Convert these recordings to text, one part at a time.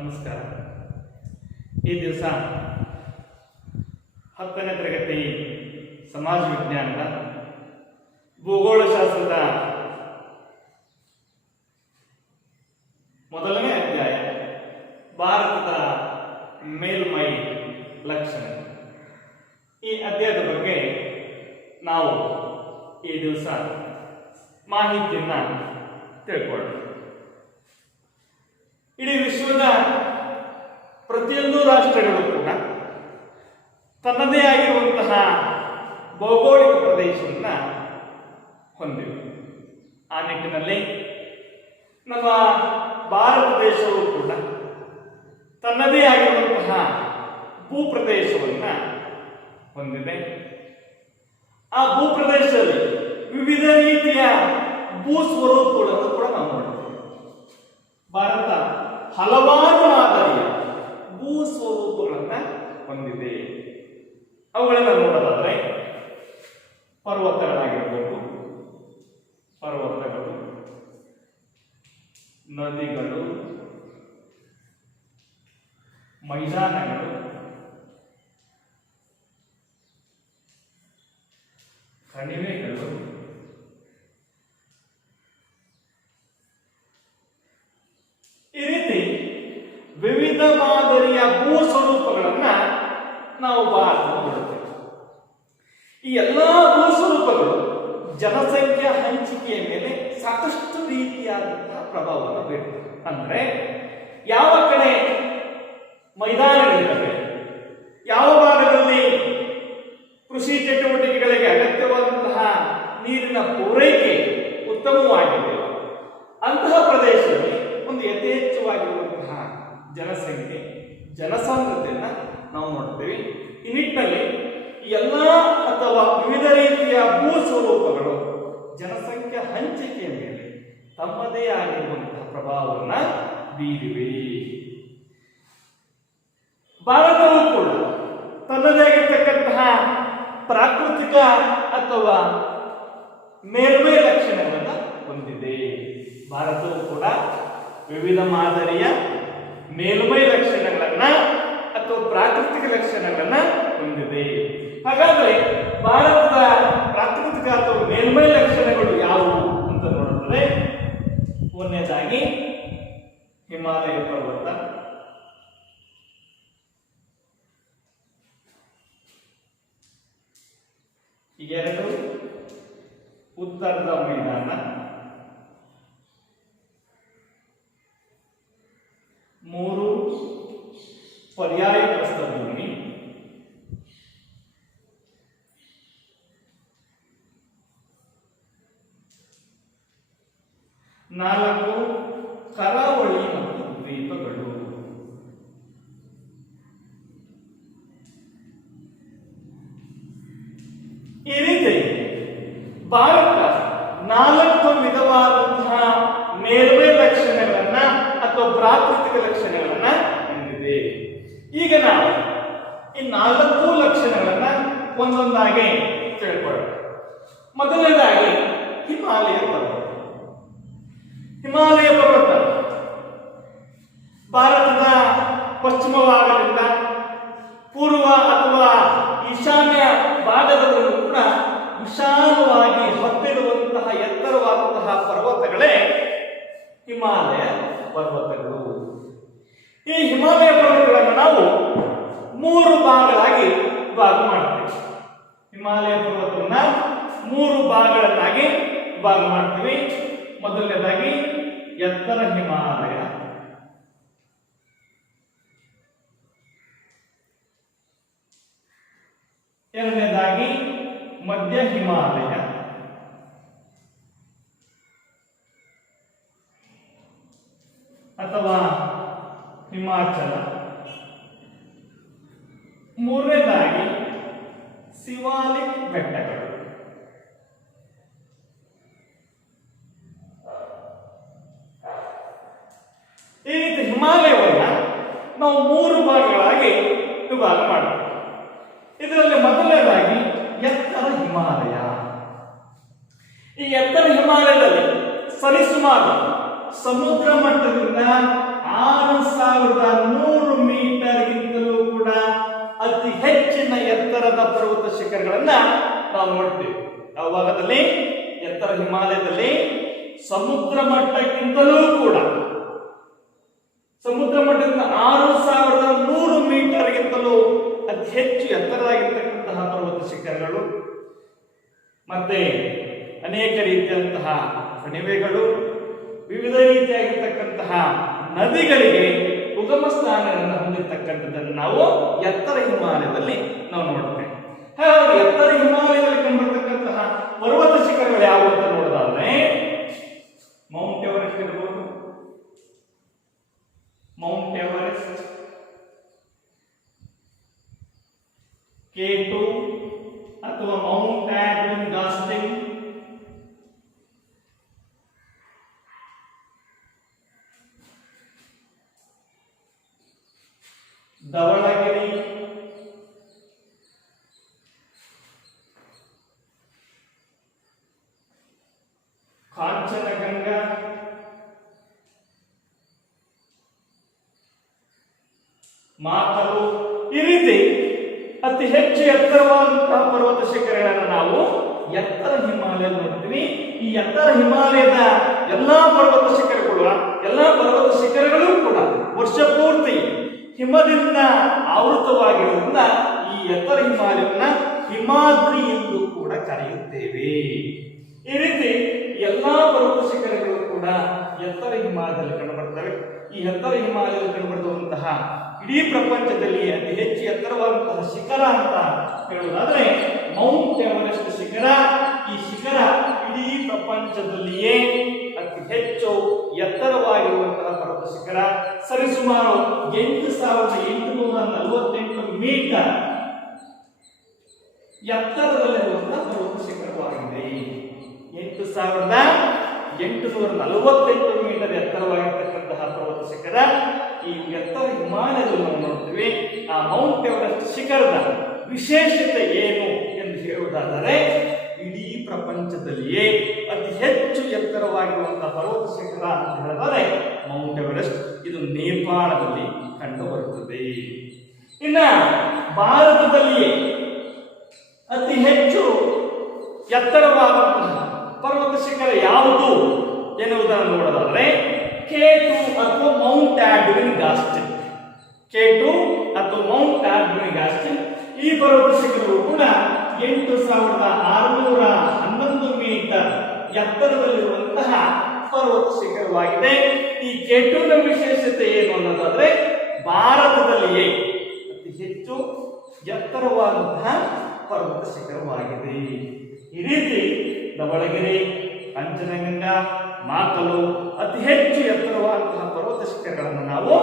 ನಮಸ್ಕಾರ. ಈ ದಿವಸ 10ನೇ ತರಗತಿ ಸಮಾಜ ವಿಜ್ಞಾನದ ಭೂಗೋಳಶಾಸ್ತ್ರದ ಮೊದಲನೇ ಅಧ್ಯಾಯ ಭಾರತದ ಮೇಲ್ಮೈ ಲಕ್ಷಣ. ಈ ಅಧ್ಯಾಯದ ಬಗ್ಗೆ ನಾವು ಈ ದಿವಸ ಮಾಹಿತಿಯನ್ನ ತಿಳ್ಕೊಳ್ಳೋಣ. ಇಡೀ ವಿಶ್ವದ ಪ್ರತಿಯೊಂದು ರಾಷ್ಟ್ರಗಳು ಕೂಡ ತನ್ನದೇ ಆಗಿರುವಂತಹ ಭೌಗೋಳಿಕ ಪ್ರದೇಶವನ್ನು ಹೊಂದಿವೆ. ಆ ನಿಟ್ಟಿನಲ್ಲಿ ನಮ್ಮ ಭಾರತ ದೇಶವು ಕೂಡ ತನ್ನದೇ ಆಗಿರುವಂತಹ ಭೂಪ್ರದೇಶವನ್ನು ಹೊಂದಿದೆ. ಆ ಭೂಪ್ರದೇಶದಲ್ಲಿ ವಿವಿಧ ರೀತಿಯ ಭೂ ಸ್ವರೂಪಗಳನ್ನು ಕೂಡ ನಾವು ನೋಡ್ತೇವೆ. ಭಾರತ ಹಲವಾರು ಮಾದರಿಯ ಭೂ ಸ್ವರೂಪಗಳನ್ನು ಹೊಂದಿದೆ. ಅವುಗಳನ್ನು ನೋಡೋದಾದ್ರೆ ಪರ್ವತಗಳಾಗಿರ್ಬೋದು, ಪರ್ವತಗಳು, ನದಿಗಳು, ಮೈದಾನಗಳು, ಕಣಿವೆಗಳು, ಈ ರೀತಿ ವಿವಿಧ ಮಾದರಿಯ ಭೂ ಸ್ವರೂಪಗಳನ್ನ ನಾವು ಭಾರತದಲ್ಲಿ ನೋಡುತ್ತೇವೆ. ಈ ಎಲ್ಲಾ ಭೂ ಸ್ವರೂಪಗಳು ಜನಸಂಖ್ಯಾ ಹಂಚಿಕೆಯ ಮೇಲೆ ಸಾಕಷ್ಟು ರೀತಿಯಾದಂತಹ ಪ್ರಭಾವವನ್ನು ಬೀರುತ್ತವೆ. ಅಂದ್ರೆ ಯಾವ ಕಡೆ ಮೈದಾನಗಳಿದ್ದಾವೆ, ಯಾವ ಭಾಗದಲ್ಲಿ ಕೃಷಿ ಚಟುವಟಿಕೆಗಳಿಗೆ ಅಗತ್ಯವಾದಂತಹ ನೀರಿನ ಪೂರೈಕೆ ಉತ್ತಮವಾಗಿದೆ, ಅಂತಹ ಪ್ರದೇಶದಲ್ಲಿ ಒಂದು ಯಥೇಚ್ಛವಾಗಿರುವಂತಹ ಜನಸಂಖ್ಯೆ, ಜನಸಾಂದ್ರತೆಯನ್ನು ನಾವು ನೋಡ್ತೇವೆ. ಈ ನಿಟ್ಟಿನಲ್ಲಿ ಎಲ್ಲ ಅಥವಾ ವಿವಿಧ ರೀತಿಯ ಭೂ ಸ್ವರೂಪಗಳು ಜನಸಂಖ್ಯಾ ಹಂಚಿಕೆಯ ಮೇಲೆ ತಮ್ಮದೇ ಆಗಿರುವಂತಹ ಪ್ರಭಾವವನ್ನು ಬೀರಿವೆ. ಭಾರತವು ಕೂಡ ತನ್ನದೇ ಆಗಿರತಕ್ಕಂತಹ ಪ್ರಾಕೃತಿಕ ಅಥವಾ ಮೇಲ್ಮೈ ಲಕ್ಷಣಗಳನ್ನು ಹೊಂದಿದೆ. ಭಾರತವು ಕೂಡ ವಿವಿಧ ಮಾದರಿಯ ಮೇಲ್ಮೈ ಲಕ್ಷಣಗಳನ್ನ ಅಥವಾ ಪ್ರಾಕೃತಿಕ ಲಕ್ಷಣಗಳನ್ನ ಹೊಂದಿದೆ. ಹಾಗಾದ್ರೆ ಭಾರತದ ಪ್ರಾಕೃತಿಕ ಅಥವಾ ಮೇಲ್ಮೈ ಲಕ್ಷಣಗಳು ಯಾವುವು ಅಂತ ನೋಡಿದ್ರೆ, ಒಂದನೇದಾಗಿ ಹಿಮಾಲಯ ಪರ್ವತ, ಎರಡು ಉತ್ತರದ ಮೈದಾನ, ಮೂರು ಪರ್ಯಾಯ ಪ್ರಸ್ಥಭೂಮಿ, ನಾಲ್ಕು ಕರಾವಳಿ ಮತ್ತು ದ್ವೀಪಗಳು. ಈ ರೀತಿ ಭಾರತ 4 ವಿಧವಾದಂತಹ ಮೇಲ್ಮೈ ಲಕ್ಷಣಗಳನ್ನ ಅಥವಾ ಪ್ರಾಕೃತಿಕ ಲಕ್ಷಣಗಳನ್ನ ಹೊಂದಿದೆ. ಈಗ ನಾವು ಈ 4 ಲಕ್ಷಣಗಳನ್ನ ಒಂದೊಂದಾಗಿ ತಿಳ್ಕೊಳ್ಳೋಣ. ಮೊದಲನೇದಾಗಿ ಹಿಮಾಲಯ ಪರ್ವತ. ಹಿಮಾಲಯ ಪರ್ವತ ಭಾರತದ ಪಶ್ಚಿಮ ಭಾಗದಿಂದ ಪೂರ್ವ ಅಥವಾ ಈಶಾನ್ಯ ಭಾಗದಲ್ಲೂ ಕೂಡ ವಿಶಾಲವಾಗಿ ಹಬ್ಬಿರುವಂತಹ ಎತ್ತರವಾದಂತಹ ಪರ್ವತಗಳೇ ಹಿಮಾಲಯ ಪರ್ವತಗಳು. ಈ ಹಿಮಾಲಯ ಪರ್ವತಗಳನ್ನು ನಾವು 3 ಭಾಗಗಳಾಗಿ ವಿಭಾಗ ಮಾಡ್ತೀವಿ. ಹಿಮಾಲಯ ಪರ್ವತವನ್ನ 3 ಭಾಗಗಳನ್ನಾಗಿ ವಿಭಾಗ ಮಾಡ್ತೀವಿ. ಮೊದಲನೇದಾಗಿ ಎತ್ತರ ಹಿಮಾಲಯ, ಎರಡನೇದಾಗಿ ಮಧ್ಯ ಹಿಮಾಲಯ, ಅಥವಾ ಹಿಮಾಚಲ, ಮೂರನೇದಾಗಿ ಸಿವಾಲಿಕ್ ಬೆಟ್ಟಗಳು. ಈ ರೀತಿ ಹಿಮಾಲಯವನ್ನ ನಾವು 3 ಭಾಗಗಳಾಗಿ ವಿಭಾಗ ಮಾಡ್ತೀವಿ. ಇದರಲ್ಲಿ ಮೊದಲನೇದಾಗಿ ಎತ್ತರ ಹಿಮಾಲಯ. ಈ ಎತ್ತರ ಹಿಮಾಲಯದಲ್ಲಿ ಸರಿಸುಮಾರು ಸಮುದ್ರ ಮಟ್ಟದಿಂದ 6100 ಮೀಟರ್ಗಿಂತಲೂ ಕೂಡ ಅತಿ ಹೆಚ್ಚಿನ ಎತ್ತರದ ಪರ್ವತ ಶಿಖರಗಳನ್ನ ನಾವು ನೋಡ್ತೀವಿ. ಯಾವ ಭಾಗದಲ್ಲಿ? ಎತ್ತರ ಹಿಮಾಲಯದಲ್ಲಿ ಸಮುದ್ರ ಮಟ್ಟಕ್ಕಿಂತಲೂ ಕೂಡ, ಸಮುದ್ರ ಮಟ್ಟದಿಂದ 6100 ಮೀಟರ್ಗಿಂತಲೂ ಅತಿ ಹೆಚ್ಚು ಎತ್ತರವಾಗಿರ್ತಕ್ಕಂತಹ ಪರ್ವತ ಶಿಖರಗಳು, ಮತ್ತೆ ಅನೇಕ ರೀತಿಯಂತಹ ಕಣಿವೆಗಳು, ವಿವಿಧ ರೀತಿಯಾಗಿರ್ತಕ್ಕಂತಹ ನದಿಗಳಿಗೆ ಉಗಮ ಸ್ಥಾನಗಳನ್ನು ಹೊಂದಿರತಕ್ಕಂಥದ್ದನ್ನು ನಾವು ಎತ್ತರ ಹಿಮಾಲಯದಲ್ಲಿ ನಾವು ನೋಡ್ತೇವೆ. ಹಾಗಾಗಿ ಎತ್ತರ ಹಿಮಾಲಯದಲ್ಲಿ ಕಂಡುಬರ್ತಕ್ಕಂತಹ ಪರ್ವತ ಶಿಖರಗಳು ಯಾವುವು ಅಂತ ನೋಡೋದಾದ್ರೆ ಮೌಂಟ್ ಎವರೆಸ್ಟ್ ಇರಬಹುದು, ಮೌಂಟ್ ಎವರೆಸ್ಟ್, K2 ಅಥವಾ ಮೌಂಟ್ ಗಾಸ್ಟಿಂಗ್, ಧವಳಗಿರಿ, ಕಾಂಚನಗಂಗಾ, ಮಾತಲು, ಈ ರೀತಿ ಅತಿ ಹೆಚ್ಚು ಎತ್ತರವಾದಂತಹ ಪರ್ವತ ಶಿಖರಗಳನ್ನು ನಾವು ಎತ್ತರ ಹಿಮಾಲಯ ನೋಡ್ತೀವಿ. ಈ ಎತ್ತರ ಹಿಮಾಲಯದ ಎಲ್ಲಾ ಪರ್ವತ ಶಿಖರಗಳು ಕೂಡ ವರ್ಷ ಪೂರ್ತಿ ಹಿಮದಿಂದ ಆವೃತವಾಗಿರುವುದರಿಂದ ಈ ಎತ್ತರ ಹಿಮಾಲಯವನ್ನ ಹಿಮಾದ್ರಿ ಎಂದು ಕೂಡ ಕರೆಯುತ್ತೇವೆ. ಈ ರೀತಿ ಎಲ್ಲಾ ಪರ್ವತ ಶಿಖರಗಳು ಕೂಡ ಎತ್ತರ ಹಿಮಾಲಯದಲ್ಲಿ ಕಂಡುಬರ್ತವೆ. ಈ ಎತ್ತರ ಹಿಮಾಲಯದಲ್ಲಿ ಕಂಡುಬರುವಂತಹ ಇಡೀ ಪ್ರಪಂಚದಲ್ಲಿ ಅತಿ ಹೆಚ್ಚು ಎತ್ತರವಾದಂತಹ ಶಿಖರ ಅಂತ ಹೇಳುವುದಾದ್ರೆ ಮೌಂಟ್ ಎವರೆಸ್ಟ್ ಶಿಖರ. ಈ ಶಿಖರ ಇಡೀ ಪ್ರಪಂಚದಲ್ಲಿಯೇ ಅತಿ ಹೆಚ್ಚು ಎತ್ತರವಾಗಿರುವಂತಹ ಪರ್ವತ ಶಿಖರ. ಸರಿಸುಮಾರು 8848 ಮೀಟರ್ ಎತ್ತರದಲ್ಲಿರುವಂತಹ ಪರ್ವತ ಶಿಖರವಾಗಿದೆ. 8848 ಮೀಟರ್ ಎತ್ತರವಾಗಿರ್ತಕ್ಕಂತಹ ಪರ್ವತ ಶಿಖರ ಈ ಎತ್ತರ ಹಿಮಾಲಯದಲ್ಲಿ ನಾವು ನೋಡ್ತೀವಿ. ಆ ಮೌಂಟ್ ಎವರೆಸ್ಟ್ ಶಿಖರದ ವಿಶೇಷತೆ ಏನು ಎಂದು ಹೇಳುವುದಾದರೆ ಇಡೀ ಪ್ರಪಂಚದಲ್ಲಿಯೇ ಅತಿ ಹೆಚ್ಚು ಎತ್ತರವಾಗಿರುವಂತಹ ಪರ್ವತ ಶಿಖರ ಅಂತ ಹೇಳಿದರೆ ಮೌಂಟ್ ಎವರೆಸ್ಟ್. ಇದು ನೇಪಾಳದಲ್ಲಿ ಕಂಡು ಬರುತ್ತದೆ. ಇನ್ನ ಭಾರತದಲ್ಲಿಯೇ ಅತಿ ಹೆಚ್ಚು ಎತ್ತರವಾದಂತಹ ಪರ್ವತ ಶಿಖರ ಯಾವುದು ಎನ್ನುವುದನ್ನು ನೋಡೋದಾದ್ರೆ K2 ಅಥವಾ ಮೌಂಟ್ ಗಾಸ್ಟಿನ್. K2 ಅಥವಾ ಮೌಂಟ್ ಗಾಸ್ಟಿನ್ ಈ ಪರ್ವತ ಶಿಖರವು ಕೂಡ 8611 ಮೀಟರ್ ಎತ್ತರದಲ್ಲಿರುವಂತಹ ಪರ್ವತ ಶಿಖರವಾಗಿದೆ. ಈ K2 ನ ವಿಶೇಷತೆ ಏನು ಅನ್ನೋದಾದ್ರೆ ಭಾರತದಲ್ಲಿಯೇ ಅತಿ ಹೆಚ್ಚು ಎತ್ತರವಾದಂತಹ ಪರ್ವತ ಶಿಖರವಾಗಿದೆ. ಈ ರೀತಿ ಧವಳಗಿರಿ, ಕಾಂಚನಗಂಗಾ, ಮಾತಲು ಅತಿ ಹೆಚ್ಚು ಎತ್ತರವಾದಂತಹ ಪರ್ವತ ಶಿಖರಗಳನ್ನು ನಾವು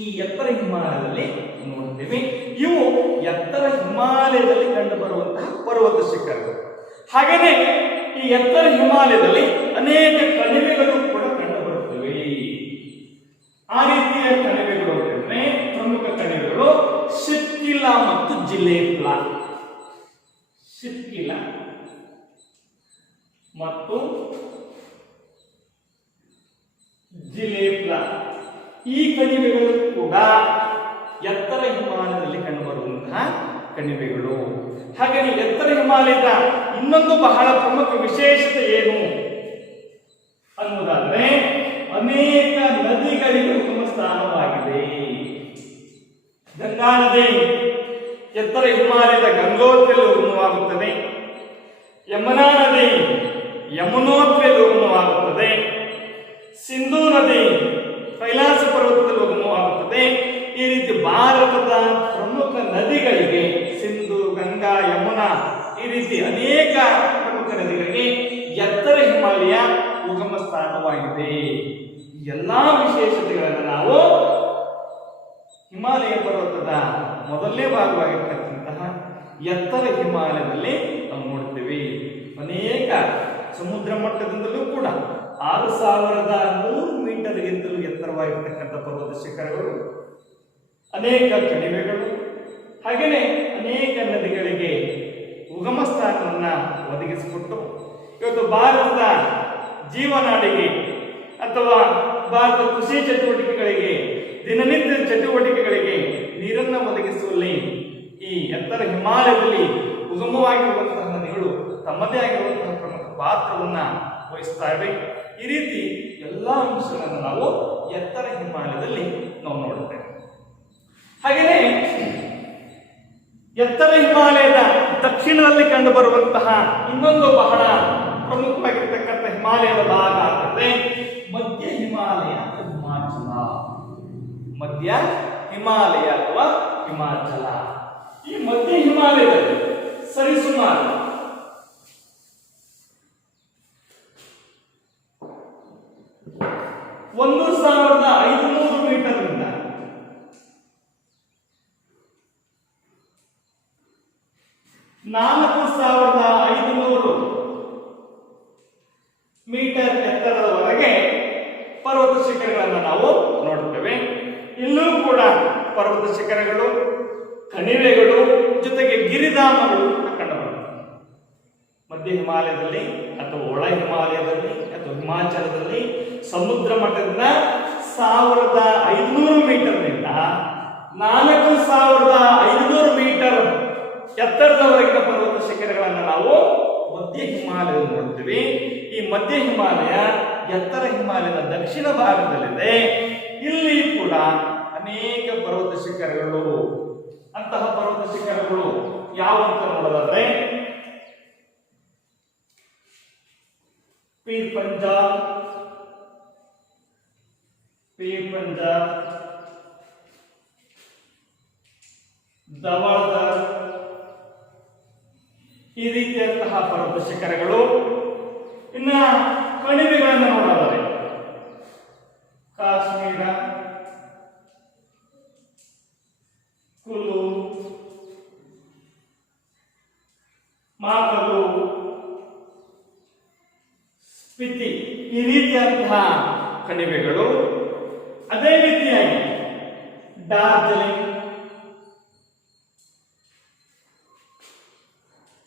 ಈ ಎತ್ತರ ಹಿಮಾಲಯದಲ್ಲಿ ನೋಡ್ತೀವಿ. ಇವು ಎತ್ತರ ಹಿಮಾಲಯದಲ್ಲಿ ಕಂಡು ಬರುವಂತಹ ಪರ್ವತ ಶಿಖರಗಳು. ಹಾಗೆಯೇ ಈ ಎತ್ತರ ಹಿಮಾಲಯದಲ್ಲಿ ಅನೇಕ ಕಣಿವೆಗಳು ಕೂಡ ಕಂಡು ಬರುತ್ತವೆ. ಆ ರೀತಿಯ ಕಣಿವೆಗಳು ಅಂತಂದ್ರೆ ಪ್ರಮುಖ ಕಣಿವೆಗಳು ಶಿತ್ಕಿಲ ಮತ್ತು ಜಿಲೇಪ್ಲಾ. ಶಿತ್ಕಿಲ ಮತ್ತು ಜಿಲೇಪ್ಲಾ ಈ ಕಣಿವೆಗಳು ಕೂಡ ಎತ್ತರ ಹಿಮಾಲಯದಲ್ಲಿ ಕಂಡುಬರುವಂತಹ ಕಣಿವೆಗಳು. ಹಾಗೆ ಎತ್ತರ ಹಿಮಾಲಯದ ಇನ್ನೊಂದು ಬಹಳ ಪ್ರಮುಖ ವಿಶೇಷತೆ ಏನು ಅನ್ನುವುದಾದ್ರೆ ಅನೇಕ ನದಿಗಳಿಗೆ ಉತ್ತಮ ಸ್ಥಾನವಾಗಿದೆ. ಗಂಗಾ ನದಿ ಎತ್ತರ ಹಿಮಾಲಯದ ಗಂಗೋತ್ರಿಯಲ್ಲಿ ಉಗಮವಾಗುತ್ತದೆ. ಯಮುನಾ ನದಿ ಯಮುನೋತ್ರಿಯಲ್ಲಿ ಉಗಮವಾಗುತ್ತದೆ. ಸಿಂಧೂ ನದಿ ಕೈಲಾಸ ಪರ್ವತದಲ್ಲಿ ಉಗಮವಾಗುತ್ತದೆ. ಈ ರೀತಿ ಭಾರತದ ಪ್ರಮುಖ ನದಿಗಳಿಗೆ ಸಿಂಧು, ಗಂಗಾ, ಯಮುನಾ ಈ ರೀತಿ ಅನೇಕ ಪ್ರಮುಖ ನದಿಗಳಿಗೆ ಎತ್ತರ ಹಿಮಾಲಯ ಉಗಮ ಸ್ಥಾನವಾಗಿದೆ. ಈ ಎಲ್ಲಾ ವಿಶೇಷತೆಗಳನ್ನು ನಾವು ಹಿಮಾಲಯ ಪರ್ವತದ ಮೊದಲನೇ ಭಾಗವಾಗಿರ್ತಕ್ಕಂತಹ ಎತ್ತರ ಹಿಮಾಲಯದಲ್ಲಿ ನಾವು ನೋಡ್ತೀವಿ. ಅನೇಕ ಸಮುದ್ರ ಮಟ್ಟದಿಂದಲೂ ಕೂಡ 6100 ಮೀಟರ್ಗಿಂತಲೂ ಎತ್ತರವಾಗಿರ್ತಕ್ಕಂಥ ಪರ್ವತ ಶಿಖರಗಳು, ಅನೇಕ ಕಣಿವೆಗಳು, ಹಾಗೆಯೇ ಅನೇಕ ನದಿಗಳಿಗೆ ಉಗಮ ಸ್ಥಾನವನ್ನು ಒದಗಿಸಿಕೊಟ್ಟು ಇವತ್ತು ಭಾರತದ ಜೀವನಾಡಿಗೆ ಅಥವಾ ಭಾರತದ ಕೃಷಿ ಚಟುವಟಿಕೆಗಳಿಗೆ, ದಿನನಿತ್ಯ ಚಟುವಟಿಕೆಗಳಿಗೆ ನೀರನ್ನು ಒದಗಿಸುವಲ್ಲಿ ಈ ಎತ್ತರ ಹಿಮಾಲಯದಲ್ಲಿ ಉಗಮವಾಗಿರುವಂತಹ ನದಿಗಳು ತಮ್ಮದೇ ಆಗಿರುವಂತಹ ಪ್ರಮುಖ ಪಾತ್ರವನ್ನ ವಹಿಸ್ತಾ ಇವೆ. ಈ ರೀತಿ ಎಲ್ಲಾ ಅಂಶಗಳನ್ನು ನಾವು ಎತ್ತರ ಹಿಮಾಲಯದಲ್ಲಿ ನಾವು ನೋಡುತ್ತೇವೆ. ಹಾಗೆಯೇ ಎತ್ತರ ಹಿಮಾಲಯದ ದಕ್ಷಿಣದಲ್ಲಿ ಕಂಡು ಬರುವಂತಹ ಇನ್ನೊಂದು ಬಹಳ ಪ್ರಮುಖವಾಗಿರ್ತಕ್ಕಂಥ ಹಿಮಾಲಯದ ಭಾಗ ಅಂದರೆ ಮಧ್ಯ ಹಿಮಾಲಯ ಅಥವಾ ಹಿಮಾಚಲ. ಮಧ್ಯ ಹಿಮಾಲಯ ಅಥವಾ ಹಿಮಾಚಲ. ಈ ಮಧ್ಯ ಹಿಮಾಲಯದಲ್ಲಿ ಸರಿಸುಮಾರು 1500 ಮೀಟರ್ನಿಂದ 4500 ಮೀಟರ್ ಎತ್ತರದವರೆಗೆ ಪರ್ವತ ಶಿಖರಗಳನ್ನು ನಾವು ನೋಡುತ್ತೇವೆ. ಇಲ್ಲೂ ಕೂಡ ಪರ್ವತ ಶಿಖರಗಳು, ಕಣಿವೆಗಳು, ಜೊತೆಗೆ ಗಿರಿಧಾಮಗಳು ಕಂಡುಬರುತ್ತವೆ. ಮಧ್ಯ ಹಿಮಾಲಯದಲ್ಲಿ ಅಥವಾ ಒಳ ಹಿಮಾಲಯದಲ್ಲಿ ಅಥವಾ ಹಿಮಾಚಲದಲ್ಲಿ ಸಮುದ್ರ ಮಟ್ಟದಿಂದ 1500 ಮೀಟರ್ನಿಂದ 4500 ಮೀಟರ್ ಎತ್ತರದವರೆಗಿನ ಪರ್ವತ ಶಿಖರಗಳನ್ನು ನಾವು ಮಧ್ಯ ಹಿಮಾಲಯದಲ್ಲಿ ನೋಡ್ತೀವಿ. ಈ ಮಧ್ಯ ಹಿಮಾಲಯ ಎತ್ತರ ಹಿಮಾಲಯದ ದಕ್ಷಿಣ ಭಾಗದಲ್ಲಿದೆ. ಇಲ್ಲಿ ಕೂಡ ಅನೇಕ ಪರ್ವತ ಶಿಖರಗಳು. ಅಂತಹ ಪರ್ವತ ಶಿಖರಗಳು ಯಾವಂತ ನೋಡೋದಾದ್ರೆ ಪೀರ್ ಪಂಜಾಲ್, ಧವಳಧರ್, ಈ ರೀತಿಯಂತಹ ಪರ್ವತ ಶಿಖರಗಳು. ಇನ್ನ ಕಣಿವೆಗಳನ್ನು ನೋಡೋದಾದ್ರೆ ಕಾಶ್ಮೀರ, ಕುಲು, ಮಾಕಲು, ಸ್ಪಿತಿ, ಈ ರೀತಿಯಂತಹ ಕಣಿವೆಗಳು. ಅದೇ ರೀತಿಯಾಗಿ ಡಾರ್ಜಿಲಿಂಗ್,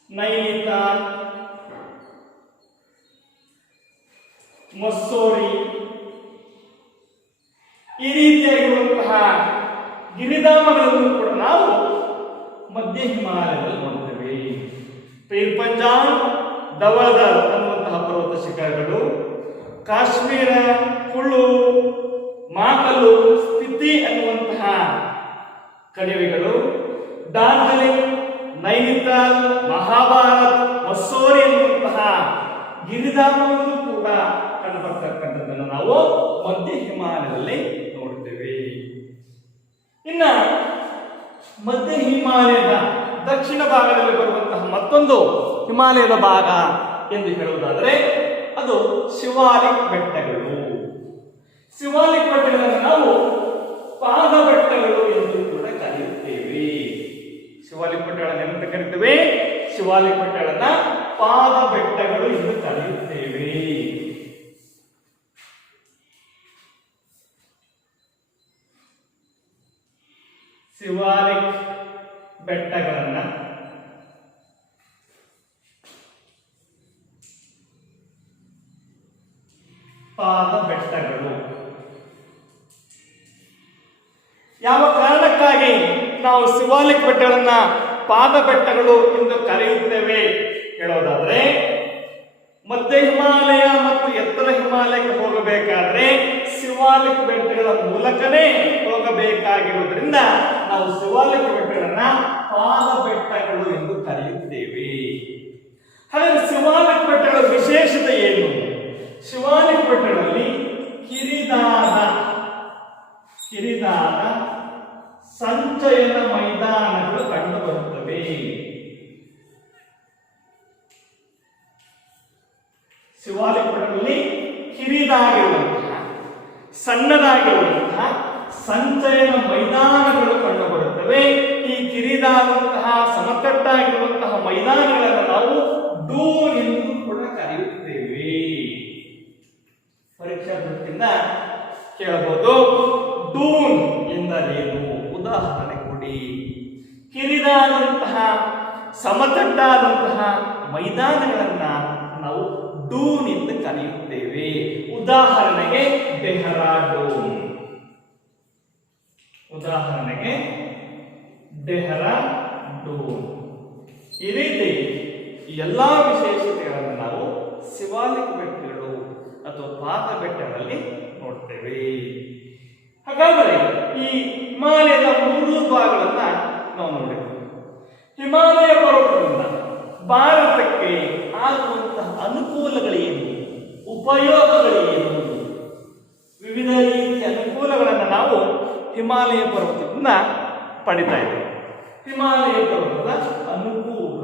ನೈನಿತಾಲ್, ಮಸ್ಸೋರಿ, ಈ ರೀತಿಯಾಗಿರುವಂತಹ ಗಿರಿಧಾಮಗಳನ್ನು ಕೂಡ ನಾವು ಮಧ್ಯ ಹಿಮಾಲಯದಲ್ಲಿ ನೋಡ್ತೇವೆ. ಪೀರ್ ಪಂಜಾಲ್, ಧವಳಧರ್ ಅನ್ನುವಂತಹ ಪರ್ವತ ಶಿಖರಗಳು, ಕಾಶ್ಮೀರ, ಕುಳು, ಮಾಕಲು, ಸ್ಪಿತಿ ಅನ್ನುವಂತಹ ಕಣಿವೆಗಳು, ಡಾರ್ಜಿಲಿಂಗ್, ನೈನಿತಾಲ್, ಮಹಾಭಾರತ್, ಮಸ್ಸೋರಿ ಎನ್ನುವಂತಹ ಗಿರಿಧಾಮಗಳು ಕೂಡ ಕಂಡುಬರ್ತಕ್ಕಂಥದ್ದನ್ನು ನಾವು ಮಧ್ಯ ಹಿಮಾಲಯದಲ್ಲಿ ನೋಡ್ತೇವೆ. ಇನ್ನ ಮಧ್ಯ ಹಿಮಾಲಯದ ದಕ್ಷಿಣ ಭಾಗದಲ್ಲಿ ಬರುವಂತಹ ಮತ್ತೊಂದು ಹಿಮಾಲಯದ ಭಾಗ ಎಂದು ಹೇಳುವುದಾದರೆ ಅದು ಶಿವಾಲಿಕ್ ಬೆಟ್ಟಗಳು. ಶಿವಾಲಿಕ್ ಬೆಟ್ಟಗಳನ್ನು ನಾವು ಪಾದ ಬೆಟ್ಟಗಳು ಎಂದು ಕೂಡ ಕರೆಯುತ್ತೇವೆ. ಶಿವಾಲಿಕ್ ಬೆಟ್ಟಗಳನ್ನು ಏನಂತ ಕರೀತೇವೆ? ಶಿವಾಲಿಕ್ ಬೆಟ್ಟಗಳನ್ನ ಪಾದ ಬೆಟ್ಟಗಳು ಎಂದು ಕರೆಯುತ್ತೇವೆ. ಶಿವಾಲಿಕ್ ಬೆಟ್ಟಗಳನ್ನ ಪಾದ ಬೆಟ್ಟಗಳು. ಯಾವ ಕಾರಣಕ್ಕಾಗಿ ನಾವು ಶಿವಾಲಿಕ್ ಬೆಟ್ಟಗಳನ್ನ ಪಾದ ಬೆಟ್ಟಗಳು ಎಂದು ಕರೆಯುತ್ತೇವೆ ಹೇಳೋದಾದ್ರೆ, ಮಧ್ಯ ಹಿಮಾಲಯ ಮತ್ತು ಎತ್ತರ ಹಿಮಾಲಯಕ್ಕೆ ಹೋಗಬೇಕಾದ್ರೆ ಶಿವಾಲಿಕ್ ಬೆಟ್ಟಗಳ ಮೂಲಕನೇ ಹೋಗಬೇಕಾಗಿರುವುದರಿಂದ ನಾವು ಶಿವಾಲಿಕ್ ಬೆಟ್ಟಗಳನ್ನ ಪಾದ ಬೆಟ್ಟಗಳು ಎಂದು ಕರೆಯುತ್ತೇವೆ. ಹಾಗಾದ್ರೆ ಶಿವಾಲಿಕ್ ಬೆಟ್ಟಗಳ ವಿಶೇಷತೆ ಏನು? ಶಿವಾಲಿಕ್ ಬೆಟ್ಟಗಳಲ್ಲಿ ಕಿರಿದಾದ ಸಂಚಯನ ಮೈದಾನಗಳು ಕಂಡುಬರುತ್ತವೆ. ಶಿವಾಲಿಕ್ ಬೆಟ್ಟಗಳಲ್ಲಿ ಕಿರಿದಾಗಿರುವಂತಹ, ಸಣ್ಣದಾಗಿರುವಂತಹ ಸಂಚಯನ ಮೈದಾನಗಳು ಕಂಡುಬರುತ್ತವೆ. ಈ ಕಿರಿದಾದಂತಹ ಸಮತಟ್ಟಾಗಿರುವಂತಹ ಮೈದಾನಗಳನ್ನು ನಾವು ಡೂನ್ ಎಂದು ಕೂಡ ಕರೆಯುತ್ತೇವೆ. ಪರೀಕ್ಷಾ ದೃಷ್ಟಿಯಿಂದ ಕೇಳಬಹುದು, ಡೂನ್ ಎಂದರೇನು? ಉದಾಹರಣೆ ಕೊಡಿ. ಕಿರಿದಾದಂತಹ ಸಮತಟ್ಟಾದಂತಹ ಮೈದಾನಗಳನ್ನ ನಾವು ಡೂನ್ ಎಂದು ಕರೆಯುತ್ತೇವೆ. ಉದಾಹರಣೆಗೆ ಡೆಹ್ರಾಡೂನ್, ಉದಾಹರಣೆಗೆ ಡೆಹ್ರಾಡೂನ್. ಈ ರೀತಿ ಎಲ್ಲಾ ವಿಶೇಷತೆಗಳನ್ನು ನಾವು ಶಿವಾಲಿಕ್ ಬೆಟ್ಟಗಳು ಅಥವಾ ಪಾದ ಬೆಟ್ಟಗಳಲ್ಲಿ ನೋಡ್ತೇವೆ. ಹಾಗಾದರೆ ಈ ಹಿಮಾಲಯದ 3 ಭಾಗಗಳನ್ನ ನಾವು ನೋಡಿದ್ದೇವೆ. ಹಿಮಾಲಯ ಪರ್ವತದಿಂದ ಭಾರತಕ್ಕೆ ಆಗುವಂತಹ ಅನುಕೂಲಗಳೇನು, ಉಪಯೋಗಗಳೇನು, ವಿವಿಧ ರೀತಿಯ ಅನುಕೂಲಗಳನ್ನು ನಾವು ಹಿಮಾಲಯ ಪರ್ವತದಿಂದ ಪಡಿತಾ ಇದ್ದೇವೆ. ಹಿಮಾಲಯ ಪರ್ವತದ ಅನುಕೂಲ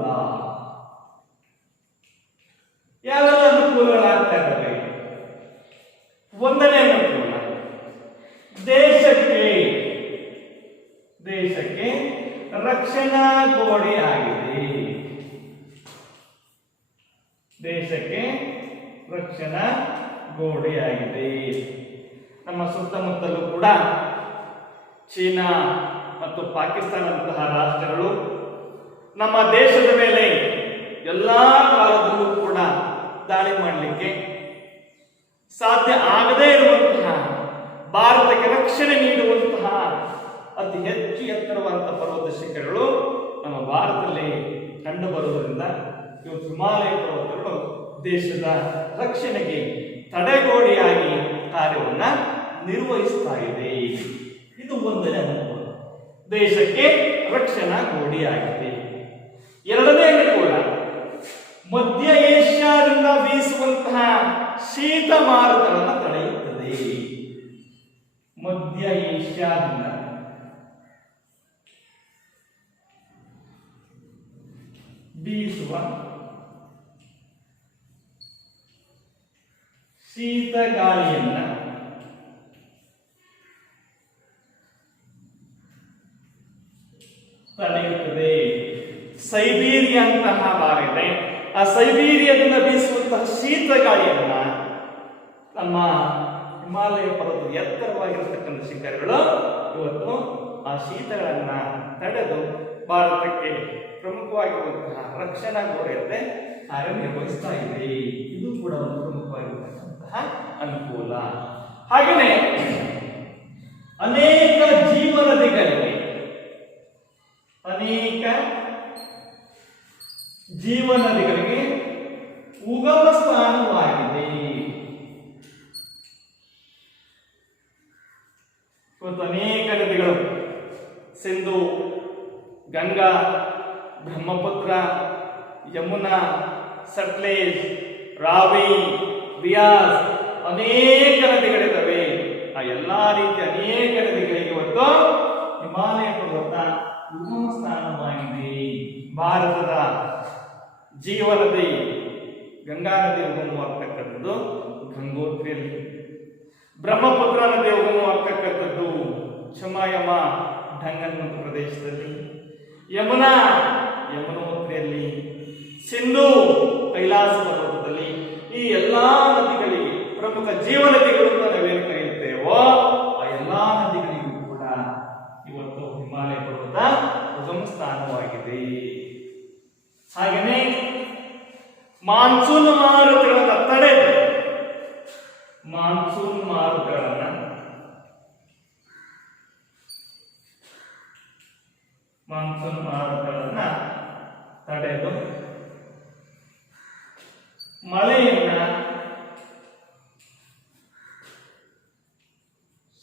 ಯಾವೆಲ್ಲ ಅನುಕೂಲಗಳಾಗ್ತಾ ಇದ್ದಾವೆ? ಒಂದನೇ ಅನುಕೂಲ, ದೇಶಕ್ಕೆ ರಕ್ಷಣಾ ಗೋಡೆ ಆಗಿದೆ. ದೇಶಕ್ಕೆ ರಕ್ಷಣಾ ಗೋಡೆ ಆಗಿದೆ. ನಮ್ಮ ಸುತ್ತಮುತ್ತಲೂ ಕೂಡ ಚೀನಾ ಮತ್ತು ಪಾಕಿಸ್ತಾನದಂತಹ ರಾಷ್ಟ್ರಗಳು ನಮ್ಮ ದೇಶದ ಮೇಲೆ ಎಲ್ಲಾ ಕಾಲದಲ್ಲೂ ಕೂಡ ದಾಳಿ ಮಾಡಲಿಕ್ಕೆ ಸಾಧ್ಯ ಆಗದೇ ಇರುವಂತಹ, ಭಾರತಕ್ಕೆ ರಕ್ಷಣೆ ನೀಡುವಂತಹ ಅತಿ ಹೆಚ್ಚು ಎತ್ತರವಾದಂತಹ ಪರ್ವತ ಶಿಖರಗಳು ನಮ್ಮ ಭಾರತದಲ್ಲಿ ಕಂಡು ಬರುವುದರಿಂದ ಇವತ್ತು ಹಿಮಾಲಯ ಪರ್ವತಗಳು ದೇಶದ ರಕ್ಷಣೆಗೆ ತಡೆಗೋಡೆಯಾಗಿ ಕಾರ್ಯವನ್ನ ನಿರ್ವಹಿಸ್ತಾ ಇದೆ. ಇದು ಒಂದನೇ ಅನುಕೂಲ, ದೇಶಕ್ಕೆ ರಕ್ಷಣಾ ಗೋಡೆಯಾಗಿದೆ. ಎರಡನೇ ಅನುಕೂಲ, ಮಧ್ಯ ಏಷ್ಯಾದಿಂದ ಬೀಸುವಂತಹ ಶೀತ ಮಾರುತಗಳನ್ನು ತಡೆಯುತ್ತದೆ. ಮಧ್ಯ ಏಷ್ಯಾದಿಂದ ಬೀಸುವ ಶೀತ ಗಾಳಿಯನ್ನ ತಡೆಯುತ್ತದೆ. ಸೈಬೀರಿಯಾ ಅಂತಹ ಭಾಗ ಇದೆ, ಆ ಸೈಬೀರಿಯಾದಿಂದ ಬೀಸುವಂತಹ ಶೀತ ಗಾಳಿಯನ್ನ ನಮ್ಮ ಹಿಮಾಲಯ ಪರ್ವತದ ಎತ್ತರವಾಗಿರತಕ್ಕಂಥ ಶಿಖರಗಳು ಇವತ್ತು ಆ ಶೀತಗಳನ್ನ ತಡೆದು ಭಾರತಕ್ಕೆ ಪ್ರಮುಖವಾಗಿರುವಂತಹ ರಕ್ಷಣಾ ಗೋಡೆಯಂತೆ ಕಾರ್ಯನಿರ್ವಹಿಸ್ತಾ ಇದೆ. ಇದು ಕೂಡ ಒಂದು ಪ್ರಮುಖವಾಗಿರತಕ್ಕಂತಹ ಅನುಕೂಲ. ಹಾಗೆಯೇ ಅನೇಕ ಜೀವನದಿಗಳಿಗೆ ಉಗಮ ಸ್ಥಾನವಾಗಿದೆ. ಇವತ್ತು ಅನೇಕ ನದಿಗಳು ಸಿಂಧು, ಗಂಗಾ, ಬ್ರಹ್ಮಪುತ್ರ, ಯಮುನಾ, ಸಟ್ಲೇಜ್, ರಾವಿ, ಬಿಯಾಸ್, ಅನೇಕ ನದಿಗಳಿದ್ದಾವೆ. ಆ ಎಲ್ಲಾ ರೀತಿಯ ಅನೇಕ ನದಿಗಳಿಗೆ ಇವತ್ತು ಹಿಮಾಲಯ ಪರ್ವತ ಉಗಮ ಸ್ಥಾನವಾಗಿದೆ. ಭಾರತದ ಜೀವನದಿ ಗಂಗಾ ನದಿ ಉಗಮವಾಗ್ತಕ್ಕಂಥದ್ದು ಗಂಗೋತ್ರಿಯಲ್ಲಿ, ಬ್ರಹ್ಮಪುತ್ರ ನದಿ ಉಗಮವಾಗ್ತಕ್ಕಂಥದ್ದು ಚಮಯಮ ಢಂಗನ್ ಪ್ರದೇಶದಲ್ಲಿ, ಯಮುನೋತ್ರಿಯಲ್ಲಿ, ಸಿಂಧು ಕೈಲಾಸ ಪರ್ವತದಲ್ಲಿ. ಈ ಎಲ್ಲಾ ನದಿಗಳಿಗೆ ಪ್ರಮುಖ ಜೀವನದಿಗಳು ಅಂತ ನಾವೇನು ಕರೆಯುತ್ತೇವೋ ಆ ಎಲ್ಲಾ ನದಿಗಳಿಗೂ ಕೂಡ ಇವತ್ತು ಹಿಮಾಲಯ ಪರ್ವತ ಉಗಮ ಸ್ಥಾನವಾಗಿದೆ. ಹಾಗೆಯೇ ಮಾನ್ಸೂನ್ ಮಾರುತಗಳನ್ನು ತಡೆದು ಮಾನ್ಸೂನ್ ಮಾರುತಗಳನ್ನ ತಡೆದು ಮಳೆಯನ್ನ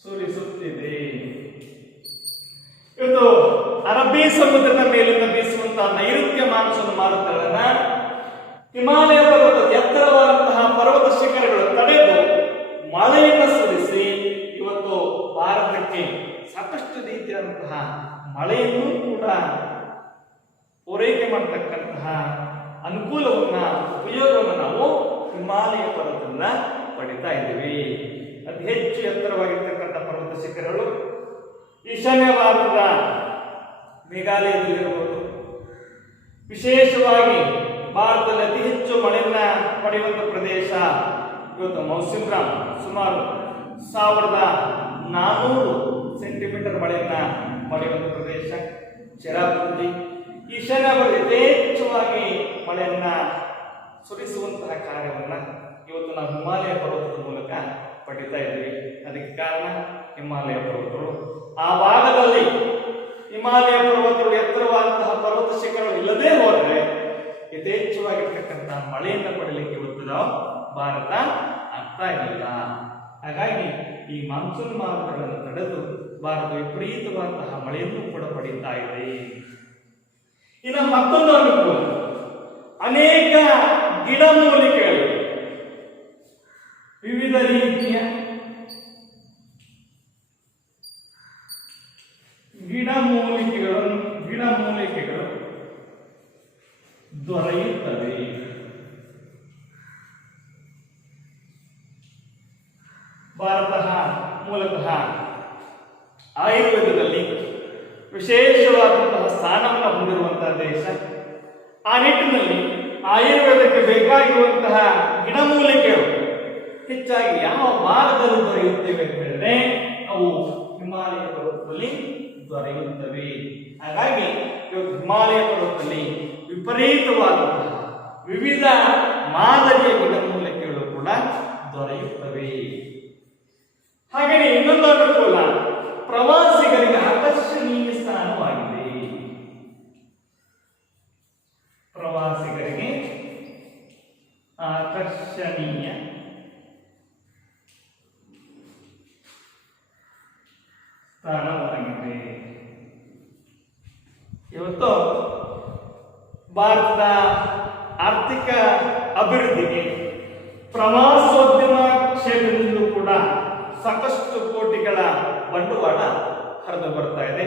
ಸುರಿಸುತ್ತಿದೆ. ಇವತ್ತು ಅರಬ್ಬಿ ಸಮುದ್ರದ ಮೇಲಿಂದ ಬೀಸುವಂತಹ ನೈಋತ್ಯ ಮಾನ್ಸೂನ್ ಮಾರುತಗಳನ್ನ ಹಿಮಾಲಯ ಪರ್ವತದ ಎತ್ತರವಾದಂತಹ ಪರ್ವತ ಶಿಖರಗಳು ತಡೆದು ಮಳೆಯನ್ನು ಸುರಿಸಿ ಇವತ್ತು ಭಾರತಕ್ಕೆ ಸಾಕಷ್ಟು ರೀತಿಯಾದಂತಹ ಮಳೆಯನ್ನು ಕೂಡ ಪೂರೈಕೆ ಮಾಡತಕ್ಕಂತಹ ಅನುಕೂಲವನ್ನ, ಉಪಯೋಗವನ್ನು ನಾವು ಹಿಮಾಲಯ ಪರ್ವತದಿಂದ ಪಡಿತಾ ಇದ್ದೀವಿ. ಅತಿ ಹೆಚ್ಚು ಎತ್ತರವಾಗಿರ್ತಕ್ಕಂಥ ಪರ್ವತ ಶಿಖರಗಳು ಈಶಾನ್ಯ ಭಾರತದ ಮೇಘಾಲಯದಲ್ಲಿರಬಹುದು. ವಿಶೇಷವಾಗಿ ಭಾರತದಲ್ಲಿ ಅತಿ ಹೆಚ್ಚು ಮಳೆಯನ್ನ ಪಡೆಯುವಂತ ಪ್ರದೇಶ ಇವತ್ತು ಮೌಸಿನ್ರಾಮ್, ಸುಮಾರು 1400 ಸೆಂಟಿಮೀಟರ್ ಮಳೆಯನ್ನ ಪಡೆಯುವಂತ ಪ್ರದೇಶ. ಚೆರಾಪುಂಜಿ ಈಶಾನ್ಯ ಭಾರತ ಯಥೇಚ್ಛವಾಗಿ ಮಳೆಯನ್ನ ಸುರಿಸುವಂತಹ ಕಾರ್ಯವನ್ನ ಇವತ್ತು ನಾವು ಹಿಮಾಲಯ ಪರ್ವತದ ಮೂಲಕ ಪಡಿತಾ ಇದ್ದೀವಿ. ಅದಕ್ಕೆ ಕಾರಣ ಹಿಮಾಲಯ ಪರ್ವತಗಳು. ಆ ಭಾಗದಲ್ಲಿ ಹಿಮಾಲಯ ಪರ್ವತಗಳು ಎತ್ತರವಾದಂತಹ ಪರ್ವತ ಶಿಖರಗಳು ಇಲ್ಲದೆ ಹೋದ್ರೆ ಯಥೇಚ್ಛವಾಗಿರ್ತಕ್ಕಂತಹ ಮಳೆಯನ್ನು ಪಡಲಿಕ್ಕೆ ಇವತ್ತು ನಾವು ಭಾರತ ಆಗ್ತಾ ಇರಲಿಲ್ಲ. ಹಾಗಾಗಿ ಈ ಮಾನ್ಸೂನ್ ಮಾರುತಗಳನ್ನು ತಡೆದು ಭಾರತ ವಿಪರೀತವಾದಂತಹ ಮಳೆಯನ್ನು ಕೂಡ ಪಡೀತಾ ಇದೆ. ಇನ್ನು ಮತ್ತೊಂದು ಅನುಕೂಲ, ಅನೇಕ ಗಿಡಮೂಲಿಕೆಗಳು, ವಿವಿಧ ರೀತಿಯ ಗಿಡಮೂಲಿಕೆಗಳು ದೊರೆಯುತ್ತವೆ. ಭಾರತ ಮೂಲತಃ ಆಯುರ್ವೇದದಲ್ಲಿ ವಿಶೇಷವಾದಂತಹ ಸ್ಥಾನವನ್ನು ಹೊಂದಿರುವಂತಹ ದೇಶ. ಆ ನಿಟ್ಟಿನಲ್ಲಿ ಆಯುರ್ವೇದಕ್ಕೆ ಬೇಕಾಗಿರುವಂತಹ ಗಿಡಮೂಲಿಕೆಗಳು ಹೆಚ್ಚಾಗಿ ಯಾವ ಭಾಗದಲ್ಲಿ ದೊರೆಯುತ್ತವೆ ಅಂತ ಹೇಳಿದ್ರೆ ಅವು ಹಿಮಾಲಯ ಪರ್ವತದಲ್ಲಿ ದೊರೆಯುತ್ತವೆ. ಹಾಗಾಗಿ ಇವತ್ತು ಹಿಮಾಲಯ ಪರ್ವತದಲ್ಲಿ ವಿಪರೀತವಾದಂತಹ ವಿವಿಧ ಮಾದರಿಯ ಗಿಡಮೂಲಿಕೆಗಳು ಕೂಡ ದೊರೆಯುತ್ತವೆ. ಹಾಗೆಯೇ ಇನ್ನೊಂದು ಅನುಕೂಲ, ಪ್ರವಾಸಿಗರಿಗೆ ಆಕರ್ಷಣೀಯ ಸ್ಥಾನವಾಗಿದೆ. ಪ್ರವಾಸಿಗರಿಗೆ ಆಕರ್ಷಣೀಯ ಸ್ಥಾನವಾಗಿದೆ. ಇವತ್ತು ಭಾರತದ ಆರ್ಥಿಕ ಅಭಿವೃದ್ಧಿಗೆ ಪ್ರವಾಸೋದ್ಯಮ ಕ್ಷೇತ್ರದಲ್ಲೂ ಕೂಡ ಸಾಕಷ್ಟು ಕೋಟಿಗಳ ಬಂಡವಾಳ ಹರಿದು ಬರ್ತಾ ಇದೆ.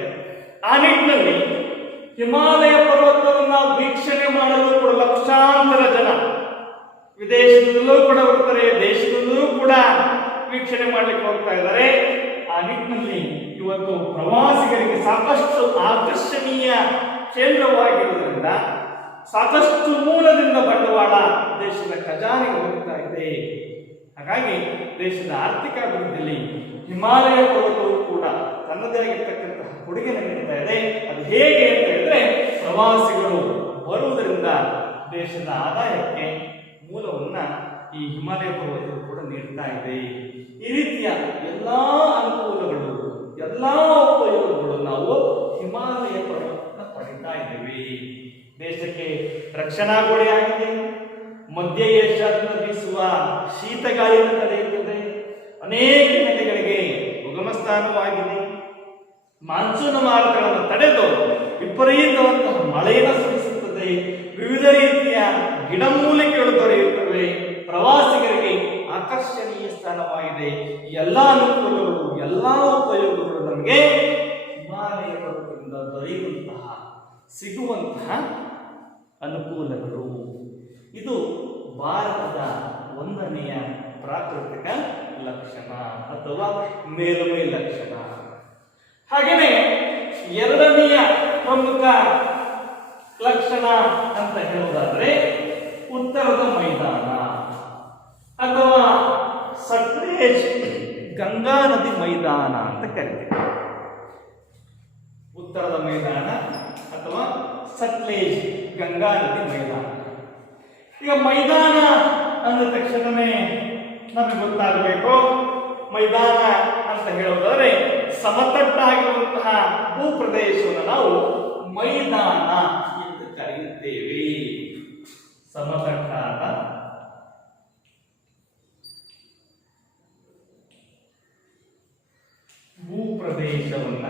ಆ ನಿಟ್ಟಿನಲ್ಲಿ ಹಿಮಾಲಯ ಪರ್ವತವನ್ನು ವೀಕ್ಷಣೆ ಮಾಡಲು ಕೂಡ ಲಕ್ಷಾಂತರ ಜನ ವಿದೇಶದಲ್ಲೂ ಕೂಡ ಬರ್ತಾರೆ, ದೇಶದಲ್ಲೂ ಕೂಡ ವೀಕ್ಷಣೆ ಮಾಡಲಿಕ್ಕೆ ಹೋಗ್ತಾ ಇದ್ದಾರೆ. ಆ ನಿಟ್ಟಿನಲ್ಲಿ ಇವತ್ತು ಪ್ರವಾಸಿಗರಿಗೆ ಸಾಕಷ್ಟು ಆಕರ್ಷಣೀಯ ಕೇಂದ್ರವಾಗಿರುವುದರಿಂದ ಸಾಕಷ್ಟು ಮೂಲದಿಂದ ಬಂಡವಾಳ ದೇಶದ ಖಜಾನೆಗೆ ಹೋಗ್ತಾ ಇದೆ. ಹಾಗಾಗಿ ದೇಶದ ಆರ್ಥಿಕ ಅಭಿವೃದ್ಧಿಯಲ್ಲಿ ಹಿಮಾಲಯ ಪರ್ವತವು ಕೂಡ ತನ್ನದೇ ಆಗಿರ್ತಕ್ಕಂತಹ ಕೊಡುಗೆ ನೀಡ್ತಾ ಇದೆ. ಅದು ಹೇಗೆ ಅಂತ ಹೇಳಿದ್ರೆ ಪ್ರವಾಸಿಗರು ಬರುವುದರಿಂದ ದೇಶದ ಆದಾಯಕ್ಕೆ ಮೂಲವನ್ನ ಈ ಹಿಮಾಲಯ ಪರ್ವತವು ಕೂಡ ನೀಡ್ತಾ ಇದೆ. ಈ ರೀತಿಯ ಎಲ್ಲಾ ಅನುಕೂಲಗಳು, ಎಲ್ಲಾ ಉಪಯೋಗಗಳು ನಾವು ಹಿಮಾಲಯ ಪರ್ವತ ಪಡಿತಾ ಇದ್ದೀವಿ. ದೇಶಕ್ಕೆ ರಕ್ಷಣಾ ಗೋಡೆಯಾಗಿದೆ, ಮಧ್ಯ ಏಷ್ಯಾದಿಂದ ಬೀಸುವ ಶೀತ ಗಾಳಿಯನ್ನು ತಡೆಯುತ್ತದೆ, ಅನೇಕ ನದಿಗಳಿಗೆ ಉಗಮ ಸ್ಥಾನವಾಗಿದೆ, ಮಾನ್ಸೂನ್ ಮಾರುತಗಳನ್ನು ತಡೆದು ವಿಪರೀತವಂತಹ ಮಳೆಯನ್ನು ಸುರಿಸುತ್ತದೆ, ವಿವಿಧ ರೀತಿಯ ಗಿಡಮೂಲಿಕೆಗಳು ದೊರೆಯುತ್ತವೆ, ಪ್ರವಾಸಿಗರಿಗೆ ಆಕರ್ಷಣೀಯ ಸ್ಥಾನವಾಗಿದೆ. ಎಲ್ಲ ಅನುಕೂಲಗಳು, ಎಲ್ಲ ಉಪಯೋಗಗಳು ನಮಗೆ ಹಿಮಾಲಯ ಪರ್ವತದಿಂದ ದೊರೆಯುವಂತಹ ಸಿಗುವಂತಹ ಅನುಕೂಲಗಳು. ಇದು ಭಾರತದ ಒಂದನೆಯ ಪ್ರಾಕೃತಿಕ ಲಕ್ಷಣ ಅಥವಾ ಮೇಲುಮೈ ಲಕ್ಷಣ. ಹಾಗೆಯೇ ಎರಡನೆಯ ಪ್ರಮುಖ ಲಕ್ಷಣ ಅಂತ ಹೇಳುವುದಾದ್ರೆ ಉತ್ತರದ ಮೈದಾನ ಅಥವಾ ಸಟ್ಲೇಜ್ ಗಂಗಾ ನದಿ ಮೈದಾನ ಅಂತ ಕರಿತೀವಿ. ಉತ್ತರದ ಮೈದಾನ ಅಥವಾ ಸಟ್ಲೇಜ್ ಗಂಗಾ ನದಿ ಮೈದಾನ. ಈಗ ಮೈದಾನ ಅಂದ ತಕ್ಷಣವೇ ನಮಗೆ ಗೊತ್ತಾಗಬೇಕು, ಮೈದಾನ ಅಂತ ಹೇಳುವುದಾದ್ರೆ ಸಮತಟ್ಟಾಗಿರುವಂತಹ ಭೂಪ್ರದೇಶವನ್ನು ನಾವು ಮೈದಾನ ಎಂದು ಕರೆಯುತ್ತೇವೆ. ಸಮತಟ್ಟಾದ ಭೂಪ್ರದೇಶವನ್ನ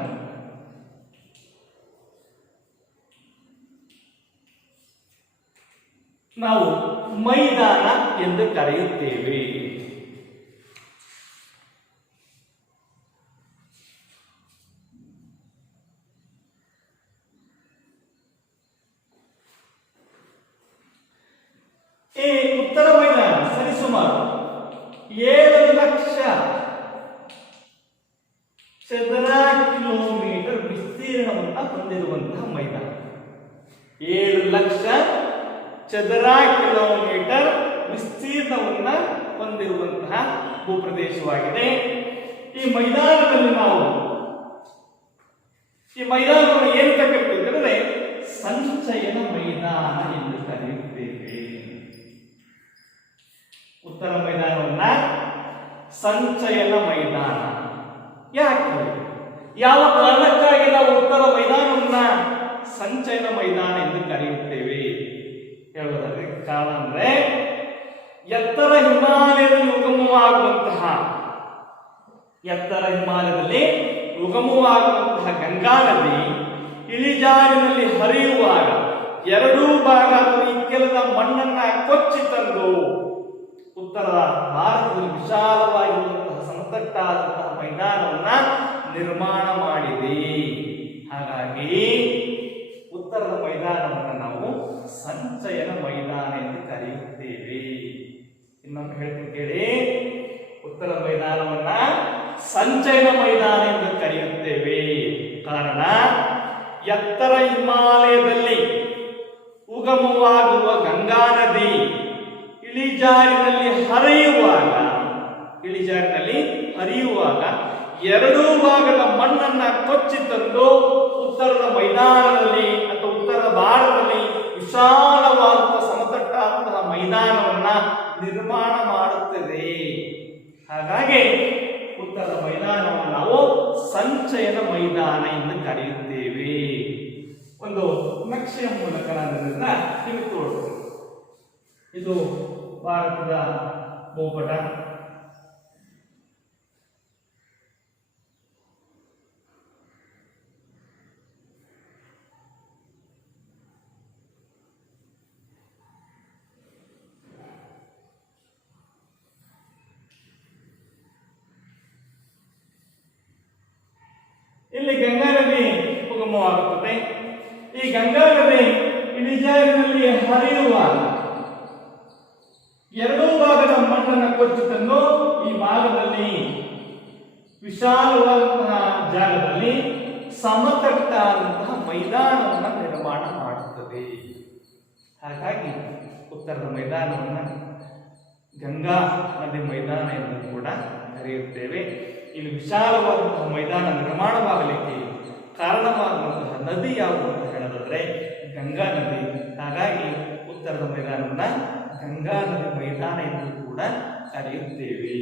ನಾವು ಮೈದಾನ ಎಂದು ಕರೆಯುತ್ತೇವೆ. ಈ ಉತ್ತರ ಮೈದಾನ ಸರಿಸುಮಾರು 7 ಲಕ್ಷ ಚದರ ಕಿಲೋಮೀಟರ್ ವಿಸ್ತೀರ್ಣವನ್ನು ಹೊಂದಿರುವಂತಹ ಮೈದಾನ. 7 ಲಕ್ಷ ಚದರ ಕಿಲೋಮೀಟರ್ ವಿಸ್ತೀರ್ಣವನ್ನು ಹೊಂದಿರುವಂತಹ ಭೂಪ್ರದೇಶವಾಗಿದೆ. ಈ ಮೈದಾನದಲ್ಲಿ ನಾವು ಈ ಮೈದಾನವನ್ನು ಏನು ಕರೆಯುತ್ತೇವೆ ಅಂದರೆ ಸಂಚಯನ ಮೈದಾನ ಎಂದು ಕರೆಯುತ್ತೇವೆ. ಉತ್ತರ ಮೈದಾನವನ್ನ ಸಂಚಯನ ಮೈದಾನ. ಯಾಕೆ, ಯಾವ ಕಾರಣಕ್ಕಾಗಿ ನಾವು ಉತ್ತರ ಮೈದಾನವನ್ನ ಸಂಚಯನ ಮೈದಾನ ಎಂದು ಕರೆಯುತ್ತೇವೆ ಹೇಳುವುದಾದ್ರೆ ಕಾರಣ ಅಂದ್ರೆ ಎತ್ತರ ಹಿಮಾಲಯದಲ್ಲಿ ಉಗಮವಾಗುವಂತಹ ಗಂಗಾ ನದಿ ಇಳಿಜಾರಿನಲ್ಲಿ ಹರಿಯುವಾಗ ಎರಡೂ ಭಾಗ ಅಥವಾ ಇಕ್ಕೆಲದ ಮಣ್ಣನ್ನ ಕೊಚ್ಚಿ ತಂದು ಉತ್ತರ ಭಾರತದಲ್ಲಿ ವಿಶಾಲವಾಗಿರುವಂತಹ ಸಮತಟ್ಟಾದಂತಹ ಮೈದಾನವನ್ನ ನಿರ್ಮಾಣ ಮಾಡಿದೆ. ಹಾಗಾಗಿ ಉತ್ತರದ ಮೈದಾನವನ್ನು ನಾವು ಸಂಚಯನ ಮೈದಾನ ಎಂದು ಕರೆಯುತ್ತೇವೆ. ಇನ್ನೊಮ್ಮೆ ಹೇಳ್ತೀನಿ ಕೇಳಿ, ಉತ್ತರ ಮೈದಾನವನ್ನ ಸಂಚಯನ ಮೈದಾನ ಎಂದು ಕರೆಯುತ್ತೇವೆ. ಕಾರಣ ಎತ್ತರ ಹಿಮಾಲಯದಲ್ಲಿ ಉಗಮವಾಗುವ ಗಂಗಾ ನದಿ ಇಳಿಜಾರಿನಲ್ಲಿ ಹರಿಯುವಾಗ ಎರಡೂ ಭಾಗದ ಮಣ್ಣನ್ನ ಕೊಚ್ಚಿ ತಂದು ಉತ್ತರದ ಮೈದಾನದಲ್ಲಿ ಅಥವಾ ಉತ್ತರ ಭಾರತದಲ್ಲಿ ವಿಶಾಲವಾದಂತಹ ಸಮತಟ್ಟಾದಂತಹ ಮೈದಾನವನ್ನ ನಿರ್ಮಾಣ ಮಾಡುತ್ತದೆ. ಹಾಗಾಗಿ ಉತ್ತರದ ಮೈದಾನವನ್ನು ನಾವು ಸಂಚಯನ ಮೈದಾನ ಎಂದು ಕರೆಯುತ್ತೇವೆ. ಒಂದು ನಕ್ಷೆಯ ಮೂಲಕ ನಾನು ನಿಮಗೆ ತೋರಿಸ್ತೇನೆ. ಇದು ಭಾರತದ ಭೂಪಟ. ಇಲ್ಲಿ ಗಂಗಾ ನದಿ ಉಗಮವಾಗುತ್ತದೆ. ಈ ಗಂಗಾ ನದಿ ಇಳಿಜಾರಿನಲ್ಲಿ ಹರಿಯುವಾಗ ಎರಡೂ ಭಾಗದ ಮಣ್ಣನ್ನು ಕೊಚ್ಚಿ ತಂದು ಈ ಭಾಗದಲ್ಲಿ ವಿಶಾಲವಾದಂತಹ ಜಾಗದಲ್ಲಿ ಸಮತಟ್ಟಾದಂತಹ ಮೈದಾನವನ್ನು ನಿರ್ಮಾಣ ಮಾಡುತ್ತದೆ. ಹಾಗಾಗಿ ಉತ್ತರದ ಮೈದಾನವನ್ನು ಗಂಗಾ ನದಿ ಮೈದಾನ ಎಂದು ಕೂಡ ಕರೆಯುತ್ತೇವೆ. ಇಲ್ಲಿ ವಿಶಾಲವಾದಂತಹ ಮೈದಾನ ನಿರ್ಮಾಣವಾಗಲಿಕ್ಕೆ ಕಾರಣವಾಗುವಂತಹ ನದಿ ಯಾವುದು ಅಂತ ಹೇಳೋದಾದ್ರೆ ಗಂಗಾ ನದಿ. ಹಾಗಾಗಿ ಉತ್ತರದ ಮೈದಾನವನ್ನ ಗಂಗಾ ನದಿ ಮೈದಾನ ಎಂದು ಕೂಡ ಕರೆಯುತ್ತೇವೆ.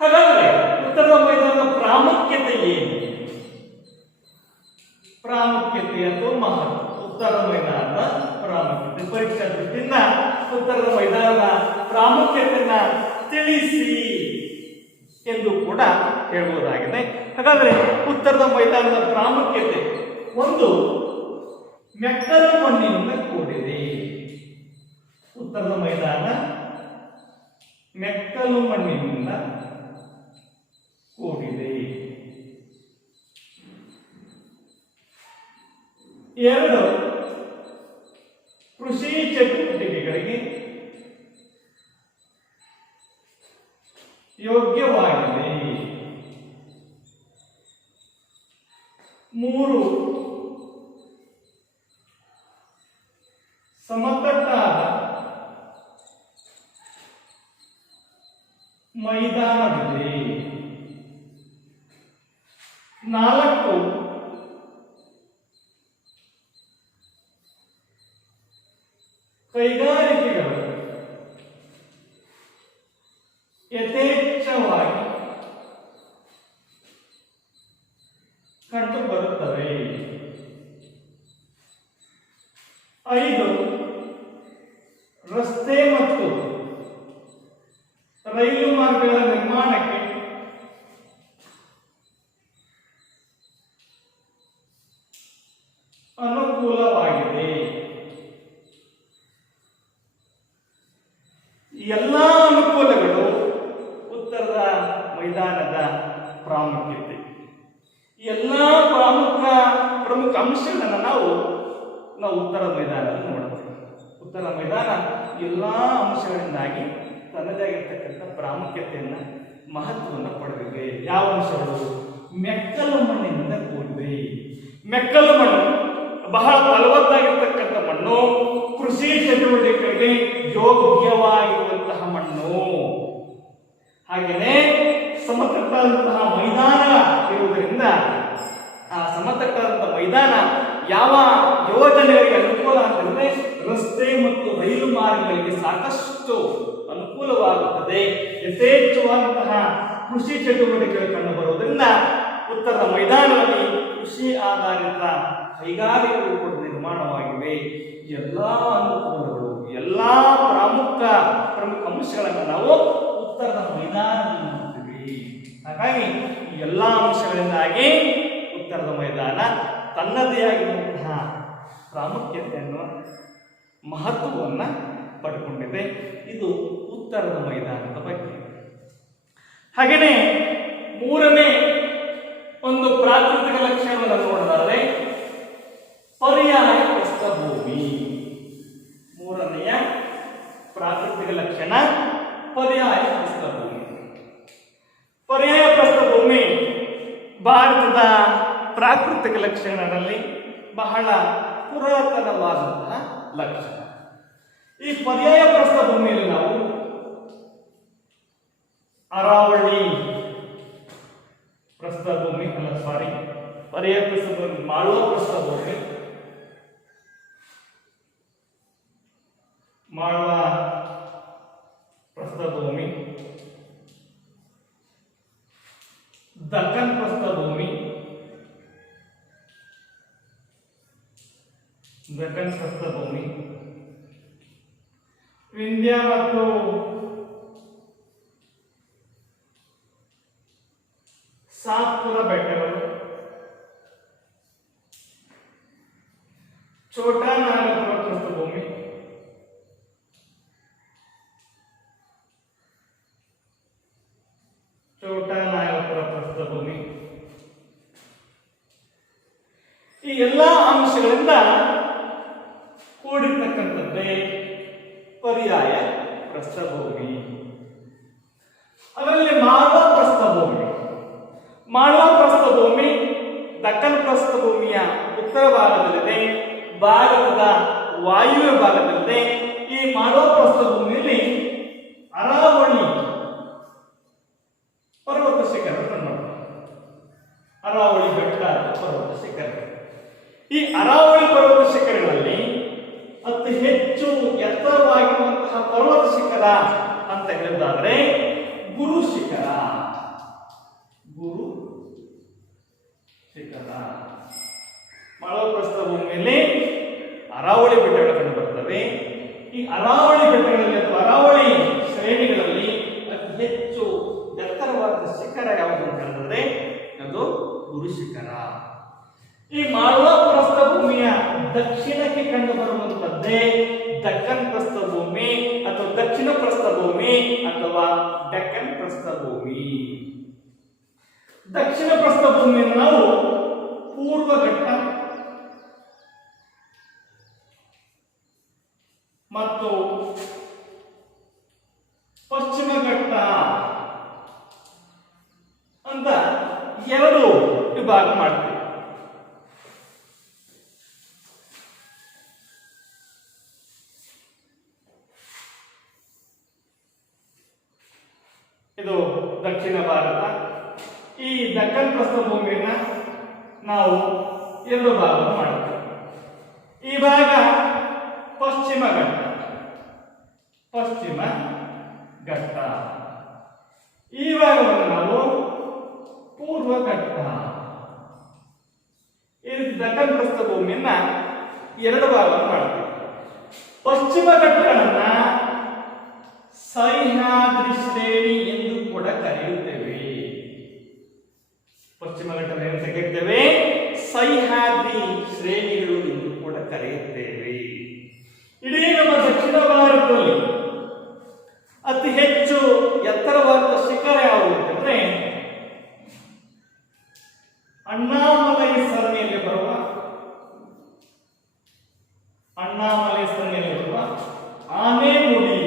ಹಾಗಾದ್ರೆ ಉತ್ತರದ ಮೈದಾನದ ಪ್ರಾಮುಖ್ಯತೆ ಏನು? ಪ್ರಾಮುಖ್ಯತೆ ಅಥವಾ ಮಹತ್ವ, ಉತ್ತರದ ಮೈದಾನದ ಪ್ರಾಮುಖ್ಯತೆ ಪರೀಕ್ಷಾ ದೃಷ್ಟಿಯಿಂದ ಉತ್ತರದ ಮೈದಾನದ ಪ್ರಾಮುಖ್ಯತೆಯನ್ನ ತಿಳಿಸಿ ಎಂದು ಕೂಡ ಹೇಳುವುದಾಗಿದೆ. ಹಾಗಾದ್ರೆ ಉತ್ತರದ ಮೈದಾನದ ಪ್ರಾಮುಖ್ಯತೆ, ಒಂದು, ಮೆಕ್ಕಲು ಮಣ್ಣಿನಿಂದ ಕೂಡಿದೆ. ಉತ್ತರದ ಮೈದಾನ ಮೆಕ್ಕಲು ಮಣ್ಣಿನಿಂದ ಕೂಡಿದೆ. ಎರಡು, ಕೃಷಿ ಚಟುವಟಿಕೆಗಳಿಗೆ ಯೋಗ್ಯವಾಗಿದೆ. ಮೂರು, ಸಮತಟ್ಟಾದ ಮೈದಾನವಿದೆ. ನಾಲ್ಕು, ಕೈಗಾರಿಕೆಗಳು ಯಥೇಚ್ಛವಾಗಿ ಕಂಡು ಬರುತ್ತವೆ. 5, ರಸ್ತೆ ಮತ್ತು ರೈಲು ಮಾರ್ಗಗಳ ನಿರ್ಮಾಣಕ್ಕೆ ಅನುಕೂಲವಾಗಿದೆ. ಎಲ್ಲ ಅನುಕೂಲಗಳು ಉತ್ತರದ ಮೈದಾನದ ಪ್ರಾಮುಖ್ಯತೆ. ಎಲ್ಲ ಪ್ರಮುಖ ಅಂಶಗಳನ್ನು ನಾವು ಉತ್ತರ ಮೈದಾನದಲ್ಲಿ ನೋಡುತ್ತೇವೆ. ಉತ್ತರ ಮೈದಾನ ಎಲ್ಲಾ ಅಂಶಗಳಿಂದಾಗಿ ತನ್ನದೇ ಆಗಿರ್ತಕ್ಕಂಥ ಪ್ರಾಮುಖ್ಯತೆಯನ್ನ ಮಹತ್ವವನ್ನು ಪಡೆದಿದೆ. ಯಾವ ಅಂಶಗಳು? ಮೆಕ್ಕಲು ಮಣ್ಣಿನಿಂದ ಕೂಡಿದೆ. ಮೆಕ್ಕಲು ಮಣ್ಣು ಬಹಳ ಫಲವತ್ತಾಗಿರ್ತಕ್ಕಂಥ ಮಣ್ಣು, ಕೃಷಿ ಚಟುವಟಿಕೆಗಳಿಗೆ ಯೋಗ್ಯವಾಗಿರುವಂತಹ ಮಣ್ಣು. ಹಾಗೆಯೇ ಸಮತಟ್ಟಾದಂತಹ ಮೈದಾನ ಇರುವುದರಿಂದ ಆ ಸಮತಟ್ಟಾದಂತಹ ಮೈದಾನ ಯಾವ ಯೋಜನೆಗಳಿಗೆ ಅನುಕೂಲ ಅಂತಂದ್ರೆ ರಸ್ತೆ ಮತ್ತು ರೈಲು ಮಾರ್ಗಗಳಿಗೆ ಸಾಕಷ್ಟು ಅನುಕೂಲ ಅನುಕೂಲವಾಗುತ್ತದೆ. ಯಥೇಚ್ಛವಾದಂತಹ ಕೃಷಿ ಚಟುವಟಿಕೆಗಳು ಕಂಡು ಬರುವುದರಿಂದ ಉತ್ತರದ ಮೈದಾನದಲ್ಲಿ ಕೃಷಿ ಆಧಾರಿತ ಕೈಗಾರಿಕೆಗಳು ಕೂಡ ನಿರ್ಮಾಣವಾಗಿವೆ. ಎಲ್ಲಾ ಅನುಕೂಲಗಳು, ಎಲ್ಲಾ ಪ್ರಮುಖ ಅಂಶಗಳನ್ನು ನಾವು ಉತ್ತರದ ಮೈದಾನದಲ್ಲಿ ನೋಡ್ತೀವಿ. ಹಾಗಾಗಿ ಈ ಎಲ್ಲಾ ಅಂಶಗಳಿಂದಾಗಿ ಉತ್ತರದ ಮೈದಾನ ತನ್ನದೇ ಆಗಿರುವಂತಹ ಪ್ರಾಮುಖ್ಯತೆಯನ್ನು, ಮಹತ್ವವನ್ನು ಪಡ್ಕೊಂಡಿದೆ. ಇದು ಉತ್ತರದ ಮೈದಾನದ ಬಗ್ಗೆ. ಹಾಗೆಯೇ ಮೂರನೇ ಒಂದು ಪ್ರಾಕೃತಿಕ ಲಕ್ಷಣವನ್ನು ನೋಡೋದಾದರೆ ಪರ್ಯಾಯ ಪ್ರಸ್ಥಭೂಮಿ. ಮೂರನೆಯ ಪ್ರಾಕೃತಿಕ ಲಕ್ಷಣ ಪರ್ಯಾಯ ಪ್ರಸ್ಥಭೂಮಿ. ಪರ್ಯಾಯ ಪ್ರಸ್ಥಭೂಮಿ ಭಾರತದ ಪ್ರಾಕೃತಿಕ ಲಕ್ಷಣಗಳಲ್ಲಿ ಬಹಳ ಪುರಾತನವಾದಂತಹ ಲಕ್ಷಣ. ಈ ಪರ್ಯಾಯ ಪ್ರಸ್ಥಭೂಮಿಯಲ್ಲಿ ನಾವು ಅರಾವಳಿ ಪ್ರಸ್ಥಭೂಮಿ ಪರ್ಯಾಯ ಪ್ರಸ್ಥಭೂಮಿ, ಮಾಳ್ವಾ ಪ್ರಸ್ಥಭೂಮಿ, ಮಾಳ್ವಾ ಪ್ರಸ್ಥಭೂಮಿ, ದಕ್ಕನ್ ಪ್ರಸ್ಥಭೂಮಿ, ದಕ್ಕನ್ ಪ್ರಸ್ಥಭೂಮಿ, ವಿಂಧ್ಯ ಮತ್ತು ಸಾತ್ಪುರ ಬೆಟ್ಟಗಳು, ಛೋಟಾ ನಾಗಪುರ ಪ್ರಸ್ಥಭೂಮಿ, ಛೋಟಾ ನಾಗಪುರ ಪ್ರಸ್ಥಭೂಮಿ, ಈ ಎಲ್ಲಾ ಅಂಶಗಳಿಂದ ಕೂಡಿರ್ತಕ್ಕಂಥದ್ದೇ ಪರ್ಯಾಯ ಪ್ರಸ್ಥಭೂಮಿ. ಅದರಲ್ಲಿ ಮಾಳ್ವಾ ಪ್ರಸ್ಥಭೂಮಿ, ಮಾಳ್ವಾ ಪ್ರಸ್ಥಭೂಮಿ ದಕ್ಕನ್ ಪ್ರಸ್ಥಭೂಮಿಯ ಉತ್ತರ ಭಾಗದಲ್ಲಿದೆ, ಭಾರತದ ವಾಯುವ್ಯ ಭಾಗದಲ್ಲಿದೆ. ಈ ಮಾಳ್ವಾ ಪ್ರಸ್ಥಭೂಮಿಯಲ್ಲಿ ಅರಾವಳಿ ಪರ್ವತ ಶಿಖರ ಅರಾವಳಿ ಬೆಟ್ಟ ಪರ್ವತ ಶಿಖರ. ಈ ಅರಾವಳಿ ಪರ್ವತ ಶಿಖರಗಳಲ್ಲಿ ಅತಿ ಹೆಚ್ಚು ಎತ್ತರವಾಗಿರುವಂತಹ ಪರ್ವತ ಶಿಖರ ಅಂತ ಹೇಳಿದಾದ್ರೆ ಗುರು ಶಿಖರ. ಗುರು ಶಿಖರ ಮಾಳ್ವಾ ಪ್ರಸ್ಥಭೂಮಿಯಲ್ಲಿ ಅರಾವಳಿ ಬೆಟ್ಟಗಳು ಕಂಡು ಬರ್ತವೆ. ಈ ಅರಾವಳಿ ಬೆಟ್ಟಗಳಲ್ಲಿ ಅಥವಾ ಅರಾವಳಿ ಶ್ರೇಣಿಗಳಲ್ಲಿ ಅತಿ ಹೆಚ್ಚು ಎತ್ತರವಾದ ಶಿಖರ ಯಾವುದು ಅಂತ ಹೇಳಿದ್ರೆ ಅದು ಗುರು ಶಿಖರ. ಈ ಮಾಳ್ವಾ ಪ್ರಸ್ಥಭೂಮಿಯ ದಕ್ಷಿಣಕ್ಕೆ ಕಂಡು ಬರುವಂತದ್ದೇ ದಕ್ಕನ್ ಪ್ರಸ್ಥಭೂಮಿ ಅಥವಾ ದಕ್ಷಿಣ ಪ್ರಸ್ಥಭೂಮಿ ಅಥವಾ ಡೆಕ್ಕನ್ ಪ್ರಸ್ಥಭೂಮಿ. ದಕ್ಷಿಣ ಪ್ರಸ್ಥಭೂಮಿಯನ್ನು ನಾವು ಪೂರ್ವ ಘಟ್ಟ ಮತ್ತು ಪಶ್ಚಿಮ ಘಟ್ಟ ಅಂತ ಎರಡು ವಿಭಾಗ ಮಾಡ್ತೀವಿ. ಇದು ದಕ್ಷಿಣ ಭಾರತ. ಈ ದಕ್ಕನ್ ಪ್ರಸ್ಥಭೂಮಿಯನ್ನ ನಾವು ಎರಡು ಭಾಗ ಮಾಡುತ್ತೇವೆ. ಈ ಭಾಗ ಪಶ್ಚಿಮ ಘಟ್ಟ, ಪಶ್ಚಿಮ ಘಟ್ಟ. ಈ ಭಾಗವನ್ನು ನಾವು ಪೂರ್ವ ಘಟ್ಟ. ಈ ರೀತಿ ದಕ್ಕನ್ ಪ್ರಸ್ಥಭೂಮಿಯನ್ನ ಎರಡು ಭಾಗ ಮಾಡ್ತೇವೆ. ಪಶ್ಚಿಮ ಘಟ್ಟಗಳನ್ನ ಸಹ್ಯಾದ್ರಿ ಶ್ರೇಣಿ ಎಂದು ಕೂಡ ಕರೆಯುತ್ತೇವೆ. ಪಶ್ಚಿಮ ಘಟ್ಟ ಅಂತ ಕರೆಯುತ್ತೇವೆ, ಸಹ್ಯಾದ್ರಿ ಶ್ರೇಣಿಗಳು ಎಂದು ಕೂಡ ಕರೆಯುತ್ತೇವೆ. ಇಡೀ ನಮ್ಮ ದಕ್ಷಿಣ ಭಾರತದಲ್ಲಿ ಅತಿ ಹೆಚ್ಚು ಎತ್ತರವಾದ ಶಿಖರ ಯಾವುದು ಅಂತಂದ್ರೆ ಅಣ್ಣಾಮಲೈ ಸರಣಿಯಲ್ಲಿ ಬರುವ ಆನೆಮುಡಿ.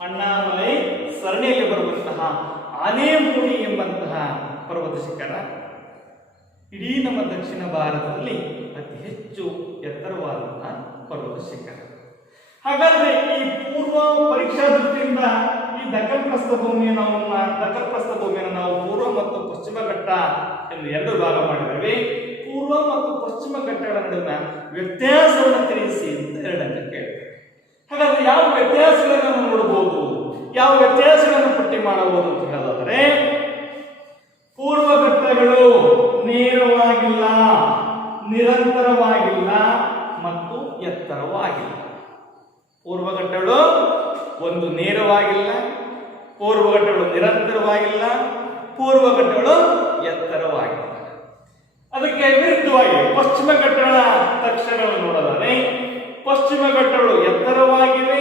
ಅಣ್ಣಾಮಲೈ ಸರಣಿಯಲ್ಲಿ ಬರುವಂತಹ ಆನೆಮುಡಿ ಎಂಬಂತಹ ಪರ್ವತ ಶಿಖರ ಇಡೀ ನಮ್ಮ ದಕ್ಷಿಣ ಭಾರತದಲ್ಲಿ ಅತಿ ಹೆಚ್ಚು ಎತ್ತರವಾದಂತಹ ಪರ್ವತ ಶಿಖರ. ಹಾಗಾದ್ರೆ ಈ ಪೂರ್ವ ಪರೀಕ್ಷಾ ದೃಷ್ಟಿಯಿಂದ ಈ ದಕ್ಕನ್ ಪ್ರಸ್ಥಭೂಮಿಯನ್ನು ನಾವು ಪೂರ್ವ ಮತ್ತು ಪಶ್ಚಿಮ ಘಟ್ಟ ಎಂದು ಎರಡು ಭಾಗ ಮಾಡಿದ್ದೇವೆ. ಪೂರ್ವ ಮತ್ತು ಪಶ್ಚಿಮ ಘಟ್ಟಗಳ ನಡುವಿನ ವ್ಯತ್ಯಾಸವನ್ನು ತಿಳಿಸಿ ಅಂತ ಎರಡು ಅಂಕ ಕೇಳ್ತೇವೆ. ಹಾಗಾದ್ರೆ ಹಾಗಾದ್ರೆ ಯಾವ ವ್ಯತ್ಯಾಸಗಳನ್ನು ನಾವು ನೋಡಬಹುದು, ಯಾವ ವ್ಯತ್ಯಾಸಗಳನ್ನು ಪಟ್ಟಿ ಮಾಡಬಹುದು ಅಂತ ಹೇಳೋದಾದ್ರೆ, ಪೂರ್ವಘಟ್ಟಗಳು ನೇರವಾಗಿಲ್ಲ, ನಿರಂತರವಾಗಿಲ್ಲ ಮತ್ತು ಎತ್ತರವಾಗಿಲ್ಲ. ಪೂರ್ವಘಟ್ಟಗಳು ಒಂದು ನೇರವಾಗಿಲ್ಲ, ಪೂರ್ವಘಟ್ಟಗಳು ನಿರಂತರವಾಗಿಲ್ಲ, ಪೂರ್ವಘಟ್ಟಗಳು ಎತ್ತರವಾಗಿಲ್ಲ. ಅದಕ್ಕೆ ವಿರುದ್ಧವಾಗಿ ಪಶ್ಚಿಮ ಘಟ್ಟಗಳ ಲಕ್ಷಣಗಳನ್ನು ನೋಡೋದಾದ್ರೆ, ಪಶ್ಚಿಮ ಘಟ್ಟಗಳು ಎತ್ತರವಾಗಿವೆ,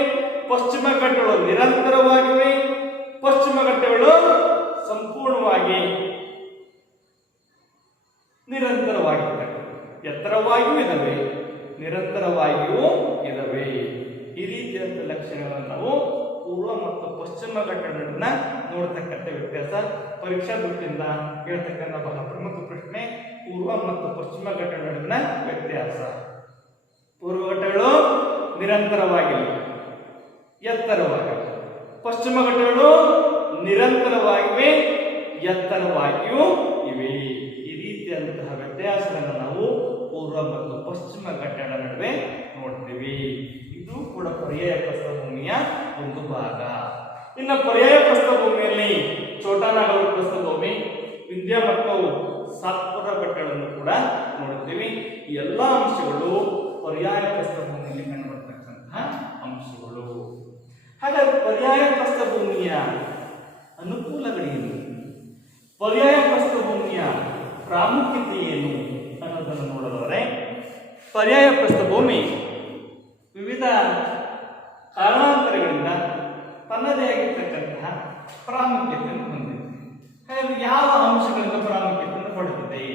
ಪಶ್ಚಿಮ ಘಟ್ಟಗಳು ನಿರಂತರವಾಗಿವೆ, ಪಶ್ಚಿಮ ಘಟ್ಟಗಳು ಸಂಪೂರ್ಣವಾಗಿ ನಿರಂತರವಾಗಿವೆ. ಎತ್ತರವಾಗಿಯೂ ಇದಾವೆ, ನಿರಂತರವಾಗಿಯೂ ಇದಾವೆ. ಈ ರೀತಿಯಾದ ಲಕ್ಷಣಗಳನ್ನು ನಾವು ಪೂರ್ವ ಮತ್ತು ಪಶ್ಚಿಮ ಘಟ್ಟಗಳನ್ನ ನೋಡ್ತಕ್ಕಂಥ ವ್ಯತ್ಯಾಸ. ಪರೀಕ್ಷಾ ದೃಷ್ಟಿಯಿಂದ ಕೇಳ್ತಕ್ಕಂಥ ಬಹಳ ಪ್ರಮುಖ ಪ್ರಶ್ನೆ, ಪೂರ್ವ ಮತ್ತು ಪಶ್ಚಿಮ ಘಟ್ಟಗಳನ್ನ ವ್ಯತ್ಯಾಸ. ಪೂರ್ವ ಘಟ್ಟಗಳು ನಿರಂತರವಾಗಿವೆ, ಎತ್ತರವಾಗಿವೆ. ಪಶ್ಚಿಮ ಘಟ್ಟಗಳು ನಿರಂತರವಾಗಿವೆ, ಎತ್ತರವಾಗಿಯೂ ಇವೆ. ಈ ರೀತಿಯಾದಂತಹ ವ್ಯತ್ಯಾಸಗಳನ್ನು ನಾವು ಪೂರ್ವ ಮತ್ತು ಪಶ್ಚಿಮ ಘಟ್ಟಗಳ ನಡುವೆ ನೋಡ್ತೀವಿ. ಇದು ಕೂಡ ಪರ್ಯಾಯ ಪ್ರಸ್ಥಭೂಮಿಯ ಒಂದು ಭಾಗ. ಇನ್ನು ಪರ್ಯಾಯ ಪ್ರಸ್ಥಭೂಮಿಯಲ್ಲಿ ಛೋಟಾನಾಗೌಡ ಪ್ರಸ್ಥಭೂಮಿ, ವಿಂಧ್ಯ ಮತ್ತು ಸಾತ್ಪುರ ಘಟ್ಟಗಳನ್ನು ಕೂಡ ನೋಡ್ತೀವಿ. ಈ ಎಲ್ಲ ಅಂಶಗಳು ಪರ್ಯಾಯ ಪ್ರಸ್ಥಭೂಮಿಯಲ್ಲಿ ಕಂಡುಬರ್ತಕ್ಕಂತಹ ಅಂಶಗಳು. ಹಾಗಾದ್ರೆ ಪರ್ಯಾಯ ಪ್ರಸ್ಥಭೂಮಿಯ ಅನುಕೂಲಗಳೇನು, ಪರ್ಯಾಯ ಪ್ರಸ್ಥಭೂಮಿಯ ಪ್ರಾಮುಖ್ಯತೆ ಏನು ಅನ್ನೋದನ್ನು ನೋಡೋದಾದರೆ, ಪರ್ಯಾಯ ಪ್ರಸ್ಥಭೂಮಿ ವಿವಿಧ ಕಾರಣಾಂತರಗಳಿಂದ ತನ್ನದೇ ಆಗಿರ್ತಕ್ಕಂತಹ ಪ್ರಾಮುಖ್ಯತೆಯನ್ನು ಹೊಂದಿದೆ. ಹಾಗಾಗಿ ಯಾವ ಅಂಶಗಳಿಂದ ಪ್ರಾಮುಖ್ಯತೆಯನ್ನು ಪಡೆದಿದೆ?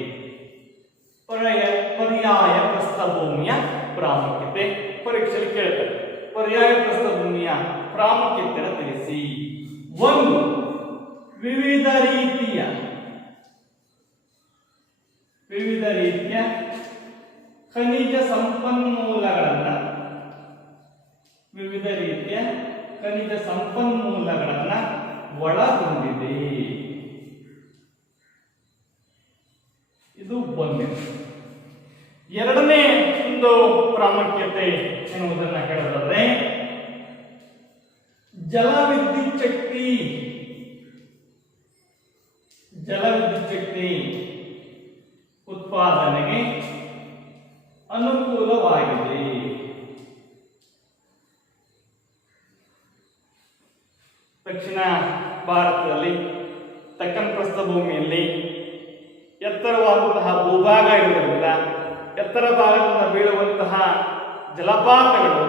ಪರ್ಯಾಯ ಪ್ರಸ್ಥಭೂಮಿಯ ಪ್ರಾಮುಖ್ಯತೆ ಪರೀಕ್ಷೆಯಲ್ಲಿ ಕೇಳ್ತಾರೆ. ಪರ್ಯಾಯ ಪ್ರಸ್ಥಭೂಮಿಯ ಪ್ರಾಮುಖ್ಯತೆಯನ್ನು ತಿಳಿಸಿ. ಒಂದು, ವಿವಿಧ ರೀತಿಯ ಖನಿಜ ಸಂಪನ್ಮೂಲಗಳನ್ನ ಒಳಗೊಂಡಿದೆ. ಇದು ಒಂದೇ. ಎರಡನೇ ಒಂದು ಪ್ರಾಮುಖ್ಯತೆ ಎನ್ನುವುದನ್ನು ಹೇಳೋದಾದ್ರೆ, ಜಲವಿದ್ಯುತ್ ಶಕ್ತಿ ಉತ್ಪಾದನೆಗೆ ಅನುಕೂಲವಾಗಿದೆ. ದಕ್ಷಿಣ ಭಾರತದಲ್ಲಿ ದಕ್ಕನ್ ಪ್ರಸ್ಥಭೂಮಿಯಲ್ಲಿ ಎತ್ತರವಾದಂತಹ ಭೂಭಾಗ ಇರುವುದರಿಂದ ಎತ್ತರ ಭಾಗದಿಂದ ಬೀಳುವಂತಹ ಜಲಪಾತಗಳು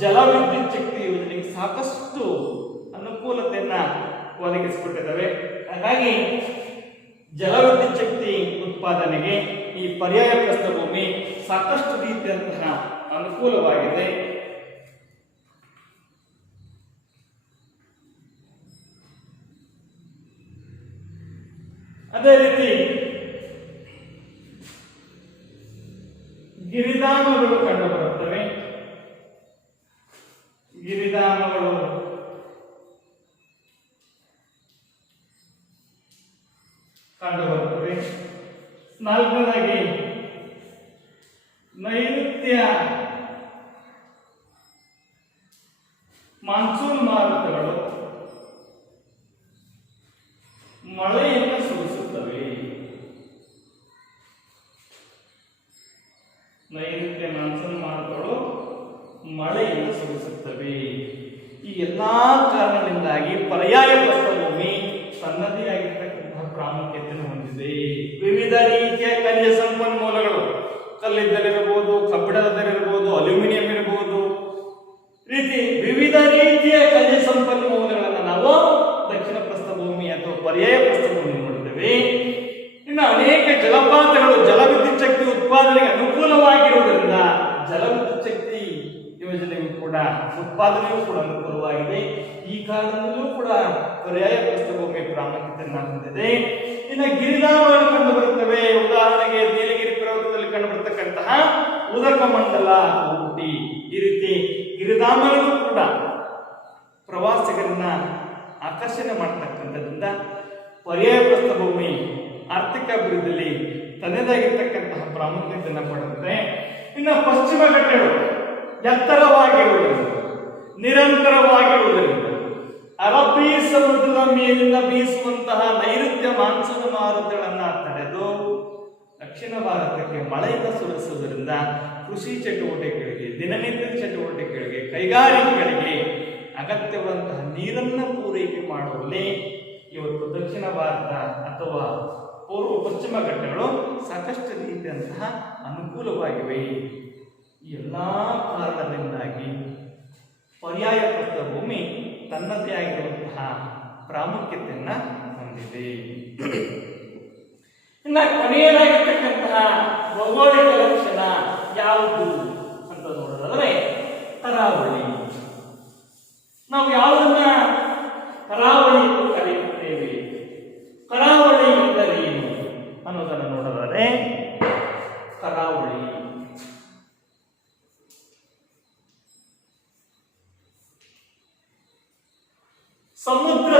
ಜಲವಿದ್ಯುತ್ ಶಕ್ತಿ ಯೋಜನೆಗೆ ಸಾಕಷ್ಟು ಅನುಕೂಲತೆಯನ್ನ ಒದಗಿಸಿಕೊಟ್ಟಿದ್ದಾವೆ. ಹಾಗಾಗಿ ಜಲವಿದ್ಯುತ್ ಶಕ್ತಿ ಉತ್ಪಾದನೆಗೆ ಈ ಪರ್ಯಾಯ ಪ್ರಸ್ಥಭೂಮಿ ಸಾಕಷ್ಟು ರೀತಿಯಂತಹ ಅನುಕೂಲವಾಗಿದೆ. ಅದೇ ರೀತಿ ಗಿರಿಧಾಮಗಳು ಕಂಡುಬರುತ್ತವೆ. ಗಿರಿಧಾಮಗಳು ಕಂಡುಬರುತ್ತವೆ. ನಾಲ್ಕನೇದಾಗಿ ನೈಋತ್ಯ ಮಾನ್ಸೂನ್ ಮಾರುತಗಳು ಮಳೆಯನ್ನು ಸುರಿಸುತ್ತವೆ. ನೈಋತ್ಯ ಮಾನ್ಸೂನ್ ಮಾರುತಗಳು ಮಳೆಯನ್ನು ಸುರಿಸುತ್ತವೆ. ಈ ಎಲ್ಲಾ ಕಾರಣಗಳಿಂದಾಗಿ ಪರ್ಯಾಯ ಪ್ರಸ್ಥಭೂಮಿ ತನ್ನದೇ ಆಗಿರ್ತಕ್ಕಂತಹ ಪ್ರಾಮುಖ್ಯತೆಯನ್ನು ಹೊಂದಿದೆ. ವಿವಿಧ ರೀತಿಯ ಖನಿಜ ಸಂಪನ್ಮೂಲಗಳು, ಕಲ್ಲಿದ್ದಲಿರಬಹುದು, ಕಬ್ಬಿಣದಲ್ಲಿರಬಹುದು, ಅಲ್ಯೂಮಿನಿಯಂ ಇರಬಹುದು, ರೀತಿ ವಿವಿಧ ರೀತಿಯ ಖನಿಜ ಸಂಪನ್ಮೂಲಗಳನ್ನು ನಾವು ದಕ್ಷಿಣ ಪ್ರಸ್ಥಭೂಮಿ ಅಥವಾ ಪರ್ಯಾಯ ಪ್ರಸ್ಥಭೂಮಿ ನೋಡುತ್ತೇವೆ. ಇನ್ನು ಅನೇಕ ಜಲಪಾತಗಳು ಜಲವಿದ್ಯುತ್ ಶಕ್ತಿ ಉತ್ಪಾದನೆಗೆ ಅನುಕೂಲವಾಗಿರುವುದರಿಂದ ಜಲವಿದ್ಯುತ್ ಶಕ್ತಿ ಯೋಜನೆಯು ಕೂಡ ಉತ್ಪಾದನೆಯೂ ಕೂಡ ಅನುಕೂಲವಾಗಿದೆ. ಈ ಕಾರಣದಲ್ಲೂ ಕೂಡ ಪರ್ಯಾಯ ಪ್ರಸ್ಥಭೂಮಿ ಪ್ರಾಮುಖ್ಯತೆಯನ್ನು ಹೊಂದಿದೆ. ಇನ್ನು ಗಿರಿಧಾಮಗಳು ಕಂಡುಬರುತ್ತವೆ. ಉದಾಹರಣೆಗೆ ನೀಲಗಿರಿ ಪರ್ವತದಲ್ಲಿ ಕಂಡುಬರತಕ್ಕಂತಹ ಉದಕ ಮಂಡಲ, ಊಟಿ, ಈ ರೀತಿ ಗಿರಿಧಾಮಗಳು ಕೂಡ ಪ್ರವಾಸಿಗರನ್ನ ಆಕರ್ಷಣೆ ಮಾಡತಕ್ಕಂಥದ್ರಿಂದ ಪರ್ಯಾಯ ಪ್ರಸ್ಥಭೂಮಿ ಆರ್ಥಿಕ ಅಭಿವೃದ್ಧಿಯಲ್ಲಿ ತನ್ನದಾಗಿರ್ತಕ್ಕಂತಹ ಪ್ರಾಮುಖ್ಯತೆಯನ್ನು ಪಡೆದಿದೆ. ಇನ್ನು ಪಶ್ಚಿಮ ಘಟ್ಟಗಳು ಎತ್ತರವಾಗಿರುವುದರಿಂದ ನಿರಂತರವಾಗಿರುವುದರಿಂದ ಅರಬ್ಬಿ ಸಮುದ್ರದ ಮೇಲಿಂದ ಬೀಸುವಂತಹ ನೈಋತ್ಯ ಮಾನ್ಸೂನ್ ಮಾರುತಗಳನ್ನ ತಡೆದು ದಕ್ಷಿಣ ಭಾರತಕ್ಕೆ ಮಳೆಯಿಂದ ಸುರಿಸುವುದರಿಂದ ಕೃಷಿ ಚಟುವಟಿಕೆಗಳಿಗೆ, ದಿನನಿತ್ಯ ಚಟುವಟಿಕೆಗಳಿಗೆ, ಕೈಗಾರಿಕೆಗಳಿಗೆ ಅಗತ್ಯವಾದಂತಹ ನೀರನ್ನು ಪೂರೈಕೆ ಮಾಡುವಲ್ಲಿ ಇವತ್ತು ದಕ್ಷಿಣ ಭಾರತ ಅಥವಾ ಪೂರ್ವ ಪಶ್ಚಿಮ ಘಟ್ಟಗಳು ಸಾಕಷ್ಟು ರೀತಿಯಂತಹ ಅನುಕೂಲವಾಗಿವೆ. ಈ ಎಲ್ಲ ಕಾರಣದಿಂದಾಗಿ ಪರ್ಯಾಯ ಪ್ರಸ್ಥಭೂಮಿ ತನ್ನದೇ ಆಗಿರುವಂತಹ ಪ್ರಾಮುಖ್ಯತೆಯನ್ನ ಹೊಂದಿದೆ. ಇನ್ನು ಕೊನೆಯದಾಗಿರ್ತಕ್ಕಂತಹ ಭೌಗೋಳಿಕ ಲಕ್ಷಣ ಯಾವುದು ಅಂತ ನೋಡೋದಾದ್ರೆ ಕರಾವಳಿ. ನಾವು ಯಾವುದನ್ನ ಕರಾವಳಿ ಎಂದು ಕರೆಯುತ್ತೇವೆ, ಕರಾವಳಿ ಎಂದರೇನು ಅನ್ನೋದನ್ನು ನೋಡೋದಾದ್ರೆ ಕರಾವಳಿ ಸಮುದ್ರ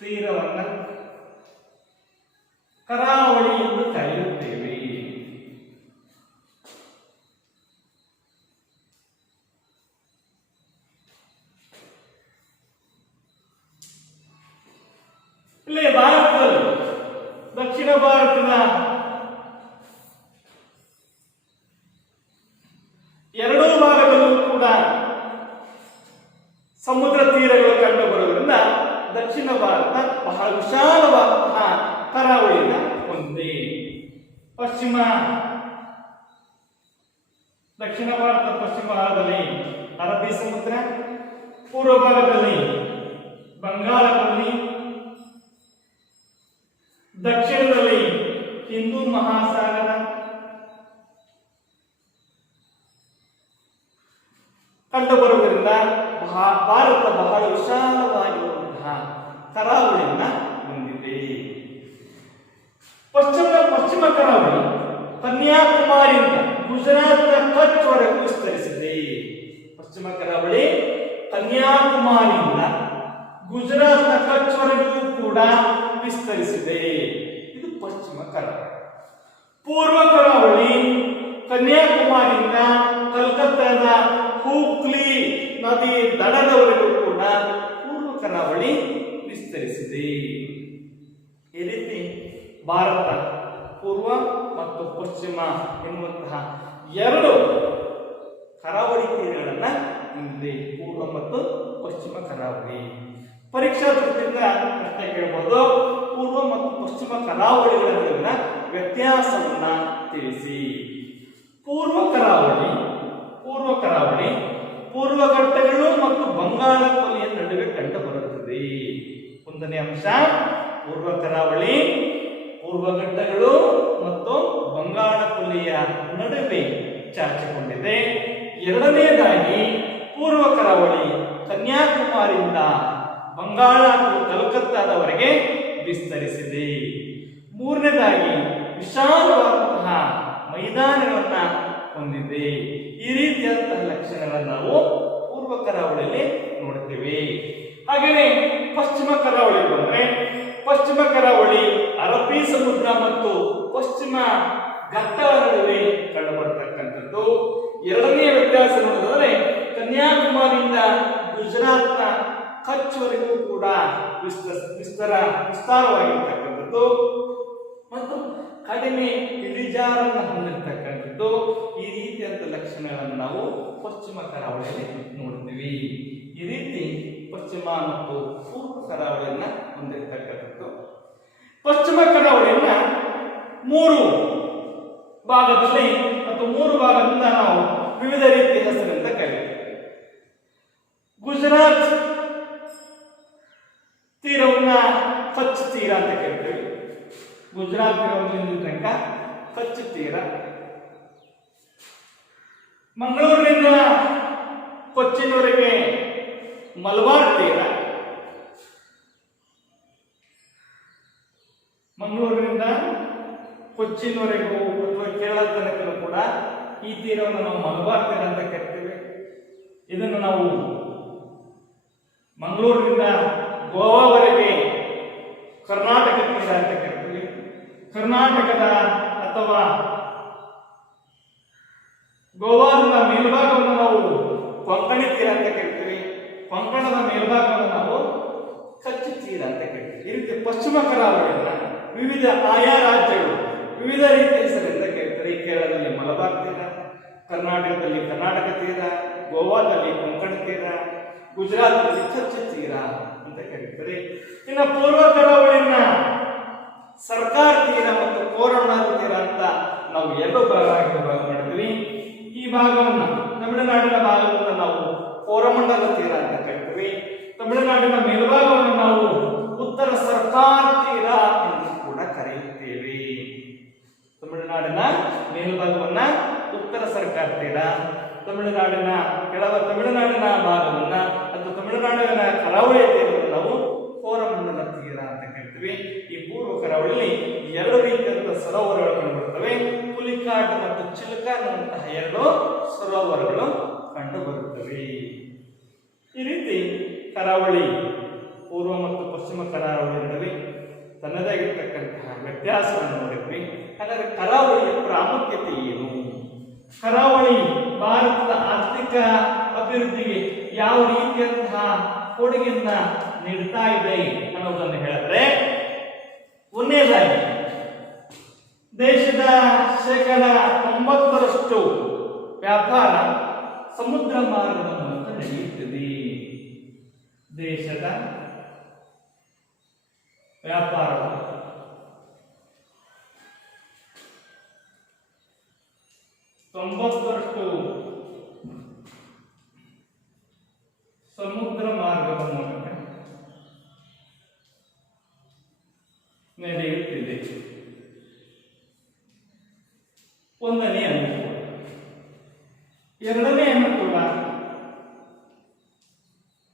ತೀರವನ್ನ ಕರಾವಳಿ ಎಂದು ಕರೆಯುತ್ತೇವೆ. ಇಲ್ಲಿ ಭಾರತದಲ್ಲಿ ದಕ್ಷಿಣ ಭಾರತದ ಎರಡೂ ಭಾಗದಲ್ಲೂ ಕೂಡ ಸಮುದ್ರ ತೀರಗಳು ಕಂಡು ಬರುವುದರಿಂದ ದಕ್ಷಿಣ ಭಾರತ ಬಹಳ ವಿಶಾಲವಾದಂತಹ ಕರಾವಳಿಯನ್ನು ಹೊಂದಿದೆ. ದಕ್ಷಿಣ ಭಾರತ ಪಶ್ಚಿಮ ಭಾಗದಲ್ಲಿ ಅರಬ್ಬಿ ಸಮುದ್ರ, ಪೂರ್ವ ಭಾಗದಲ್ಲಿ ಬಂಗಾಳ ಕೊಲ್ಲಿ, ದಕ್ಷಿಣದಲ್ಲಿ ಹಿಂದೂ ಮಹಾಸಾಗರ, ಕಂಡುಬರುವುದರಿಂದ ಭಾರತ ಬಹಳ ವಿಶಾಲವಾಗಿರುವಂತಹ ಕರಾವಳಿಯನ್ನ ಹೊಂದಿದೆ. ಪಶ್ಚಿಮ ಕರಾವಳಿ ಕನ್ಯಾಕುಮಾರಿಯಿಂದ ಗುಜರಾತ್ನ ಕಚ್ವರೆಗೂ ವಿಸ್ತರಿಸಿದೆ. ಪಶ್ಚಿಮ ಕರಾವಳಿ ಕನ್ಯಾಕುಮಾರಿಯಿಂದ ಗುಜರಾತ್ನ ಕಚ್ವರೆಗೂ ಕೂಡ ವಿಸ್ತರಿಸಿದೆ. ಇದು ಪಶ್ಚಿಮ ಕರಾವಳಿ. ಪೂರ್ವ ಕರಾವಳಿ ಕನ್ಯಾಕುಮಾರಿಯಿಂದ ಕಲ್ಕತ್ತಾದ ಹೂಗ್ಲಿ ನದಿ ದಡದವರೆಗೂ ಕೂಡ ಪೂರ್ವ ಕರಾವಳಿ ವಿಸ್ತರಿಸಿದೆ. ಈ ರೀತಿ ಭಾರತ ಪೂರ್ವ ಮತ್ತು ಪಶ್ಚಿಮ ಎನ್ನುವಂತಹ ಎರಡು ಕರಾವಳಿ ತೀರಗಳನ್ನ ಹೊಂದಿದೆ, ಪೂರ್ವ ಮತ್ತು ಪಶ್ಚಿಮ ಕರಾವಳಿ. ಪರೀಕ್ಷಾ ದೃಷ್ಟಿಯಿಂದ ಪ್ರಶ್ನೆ ಕೇಳಬಹುದು, ಪೂರ್ವ ಮತ್ತು ಪಶ್ಚಿಮ ಕರಾವಳಿಗಳ ನಡುವಿನ ವ್ಯತ್ಯಾಸವನ್ನ ತಿಳಿಸಿ. ಪೂರ್ವ ಕರಾವಳಿ ಪೂರ್ವ ಘಟ್ಟಗಳು ಮತ್ತು ಬಂಗಾಳ ಕೊಲ್ಲಿಯ ನಡುವೆ ಕಂಡುಬರುತ್ತದೆ. ಒಂದನೇ ಅಂಶ, ಪೂರ್ವ ಕರಾವಳಿ ಪೂರ್ವ ಘಟ್ಟಗಳು ಮತ್ತು ಬಂಗಾಳ ಕೊಲ್ಲಿಯ ನಡುವೆ ಚಾಚಿಕೊಂಡಿದೆ. ಎರಡನೆಯದಾಗಿ ಪೂರ್ವ ಕರಾವಳಿ ಕನ್ಯಾಕುಮಾರಿಯಿಂದ ಬಂಗಾಳ ಮತ್ತು ಕಲ್ಕತ್ತಾದವರೆಗೆ ವಿಸ್ತರಿಸಿದೆ. ಮೂರನೇದಾಗಿ ವಿಶಾಲವಾದಂತಹ ಮೈದಾನಗಳನ್ನ ಹೊಂದಿದೆ. ಈ ರೀತಿಯಾದಂತಹ ಲಕ್ಷಣಗಳನ್ನು ನಾವು ಪೂರ್ವ ಕರಾವಳಿಯಲ್ಲಿ ನೋಡ್ತೇವೆ. ಹಾಗೆಯೇ ಪಶ್ಚಿಮ ಕರಾವಳಿ ಬಂದ್ರೆ, ಪಶ್ಚಿಮ ಕರಾವಳಿ ಅರಬ್ಬಿ ಸಮುದ್ರ ಮತ್ತು ಪಶ್ಚಿಮ ಘಟ್ಟಗಳ ನಡುವೆ ಕಂಡುಬರತಕ್ಕಂಥದ್ದು. ಎರಡನೇ ವ್ಯತ್ಯಾಸ ನೋಡಿದ್ರೆ ಕನ್ಯಾಕುಮಾರಿಯಿಂದ ಗುಜರಾತ್ನ ಕಚ್ವರೆಗೂ ಕೂಡ ವಿಸ್ತಾರವಾಗಿರ್ತಕ್ಕಂಥದ್ದು ಮತ್ತು ಕಡಿಮೆ ಇಳಿಜಾರನ್ನು ಹೊಂದಿರತಕ್ಕಂಥದ್ದು. ಈ ರೀತಿಯಾದ ಲಕ್ಷಣಗಳನ್ನು ನಾವು ಪಶ್ಚಿಮ ಕರಾವಳಿಯಲ್ಲಿ ನೋಡ್ತೀವಿ. ಈ ರೀತಿ ಪಶ್ಚಿಮ ಮತ್ತು ಪೂರ್ವ ಕರಾವಳಿಯನ್ನ ಹೊಂದಿರತಕ್ಕಂಥದ್ದು. ಪಶ್ಚಿಮ ಕರಾವಳಿಯನ್ನ ಮೂರು ಭಾಗದಲ್ಲಿ ಅಥವಾ ಮೂರು ಭಾಗದಿಂದ ನಾವು ವಿವಿಧ ರೀತಿಯ ಹೆಸರಿನಿಂದ ಕರೀತೀವಿ. ಗುಜರಾತ್ ತೀರವನ್ನ ಕಚ್ ತೀರ ಅಂತ ಕರಿತೀವಿ. ಗುಜರಾತ್ ತೀರದಿಂದ ತನಕ ಕಚ್ ತೀರ. ಮಂಗಳೂರಿನಿಂದ ಕೊಚ್ಚಿನವರೆಗೆ ಮಲಬಾರ್ ತೀರ. ಮಂಗಳೂರಿನಿಂದ ಕೊಚ್ಚಿನವರೆಗೂ ಅಥವಾ ಕೇರಳ ತನಕ ಕೂಡ ಈ ತೀರವನ್ನು ನಾವು ಮಲಬಾರ್ ತೀರ ಅಂತ ಕರಿತೀವಿ. ಇದನ್ನು ನಾವು ಮಂಗಳೂರಿನಿಂದ ಗೋವಾವರೆಗೆ ಕರ್ನಾಟಕ ತೀರ ಅಂತ ಕರಿತೀವಿ. ಕರ್ನಾಟಕದ ಅಥವಾ ಗೋವಾದ ಮೇಲ್ಭಾಗವನ್ನು ನಾವು ಕೊಂಕಣಿ ತೀರ ಅಂತ ಕರಿತೀವಿ. ಕೊಂಕಣದ ಮೇಲ್ಭಾಗವನ್ನು ನಾವು ಕಚ್ಚು ತೀರ ಅಂತ ಕರಿತೀವಿ. ಈ ರೀತಿ ಪಶ್ಚಿಮ ಕರಾವಳಿಯನ್ನ ವಿವಿಧ ಆಯಾ ರಾಜ್ಯಗಳು ವಿವಿಧ ರೀತಿಯ ಹೆಸರಿಂದ ಕರೀತಾರೆ. ಕೇರಳದಲ್ಲಿ ಮಲಬಾರ್ ತೀರ, ಕರ್ನಾಟಕದಲ್ಲಿ ಕರ್ನಾಟಕ ತೀರ, ಗೋವಾದಲ್ಲಿ ಕೊಂಕಣ ತೀರ, ಗುಜರಾತ್ನಲ್ಲಿ ಕಚ್ಚು ತೀರ ಅಂತ ಕರೀತಾರೆ. ಇನ್ನು ಪೂರ್ವ ಕರಾವಳಿಯನ್ನ ಸರ್ಕಾರ ತೀರ ಮತ್ತು ಕೋರಮಂಡಲ ತೀರ ಅಂತ ನಾವು ಎರಡು ಭಾಗ ಮಾಡಿದ್ವಿ. ಈ ಭಾಗವನ್ನ ತಮಿಳುನಾಡಿನ ಭಾಗವನ್ನು ನಾವು ಕೋರಮಂಡಲ ತೀರ ಅಂತ ಕರಿತೀವಿ. ತಮಿಳುನಾಡಿನ ಮೇಲ್ಭಾಗವನ್ನು ನಾವು ಉತ್ತರ ಸರ್ಕಾರ ತೀರ ಎಂದು ಕೂಡ ಕರೆಯುತ್ತೇವೆ. ತಮಿಳುನಾಡಿನ ಮೇಲ್ಭಾಗವನ್ನ ಉತ್ತರ ಸರ್ಕಾರ ತೀರ, ತಮಿಳುನಾಡಿನ ತಮಿಳುನಾಡಿನ ಭಾಗವನ್ನ ಅಥವಾ ತಮಿಳುನಾಡಿನ ಕರಾವಳಿಯ ತೀರವನ್ನು ನಾವು ಕೋರಮಂಡಲ ತೀರ ಅಂತ ಕರಿತೀವಿ. ಈ ಪೂರ್ವ ಕರಾವಳಿಯಲ್ಲಿ ಎರಡು ರೀತಿಯಾದ ಸರೋವರಗಳು ಕಂಡುಬರುತ್ತವೆ. ಪುಲಿಕಾಟ್ ಮತ್ತು ಚಿಲ್ಕ ಅನ್ನುವಂತಹ ಎರಡು ಸರೋವರಗಳು ಕಂಡುಬರುತ್ತವೆ. ಈ ರೀತಿ ಕರಾವಳಿ ಪೂರ್ವ ಮತ್ತು ಪಶ್ಚಿಮ ಕರಾವಳಿ ನಡುವೆ ತನ್ನದೇ ಆಗಿರ್ತಕ್ಕಂತಹ ವ್ಯತ್ಯಾಸವನ್ನು ನೋಡಿದ್ವಿ. ಹಾಗಾದ್ರೆ ಕರಾವಳಿಯ ಪ್ರಾಮುಖ್ಯತೆ ಏನು? ಕರಾವಳಿ ಭಾರತದ ಆರ್ಥಿಕ ಅಭಿವೃದ್ಧಿಗೆ ಯಾವ ರೀತಿಯಂತಹ ಕೊಡುಗೆಯನ್ನ ನೀಡ್ತಾ ಇದೆ ಅನ್ನೋದನ್ನು ಹೇಳಿದ್ರೆ, ಒಂದನೇದಾಗಿ ದೇಶದ 90% ವ್ಯಾಪಾರ ಸಮುದ್ರ ಮಾರ್ಗದ ಮೂಲಕ ನಡೆಯುತ್ತದೆ. ದೇಶದ ವ್ಯಾಪಾರ 90% ಸಮುದ್ರ ಮಾರ್ಗದ ಮೂಲಕ ನಡೆಯುತ್ತಿದೆ. ಒಂದನೇ ಅನುಕೂಲ. ಎರಡನೇ ಅನುಕೂಲ,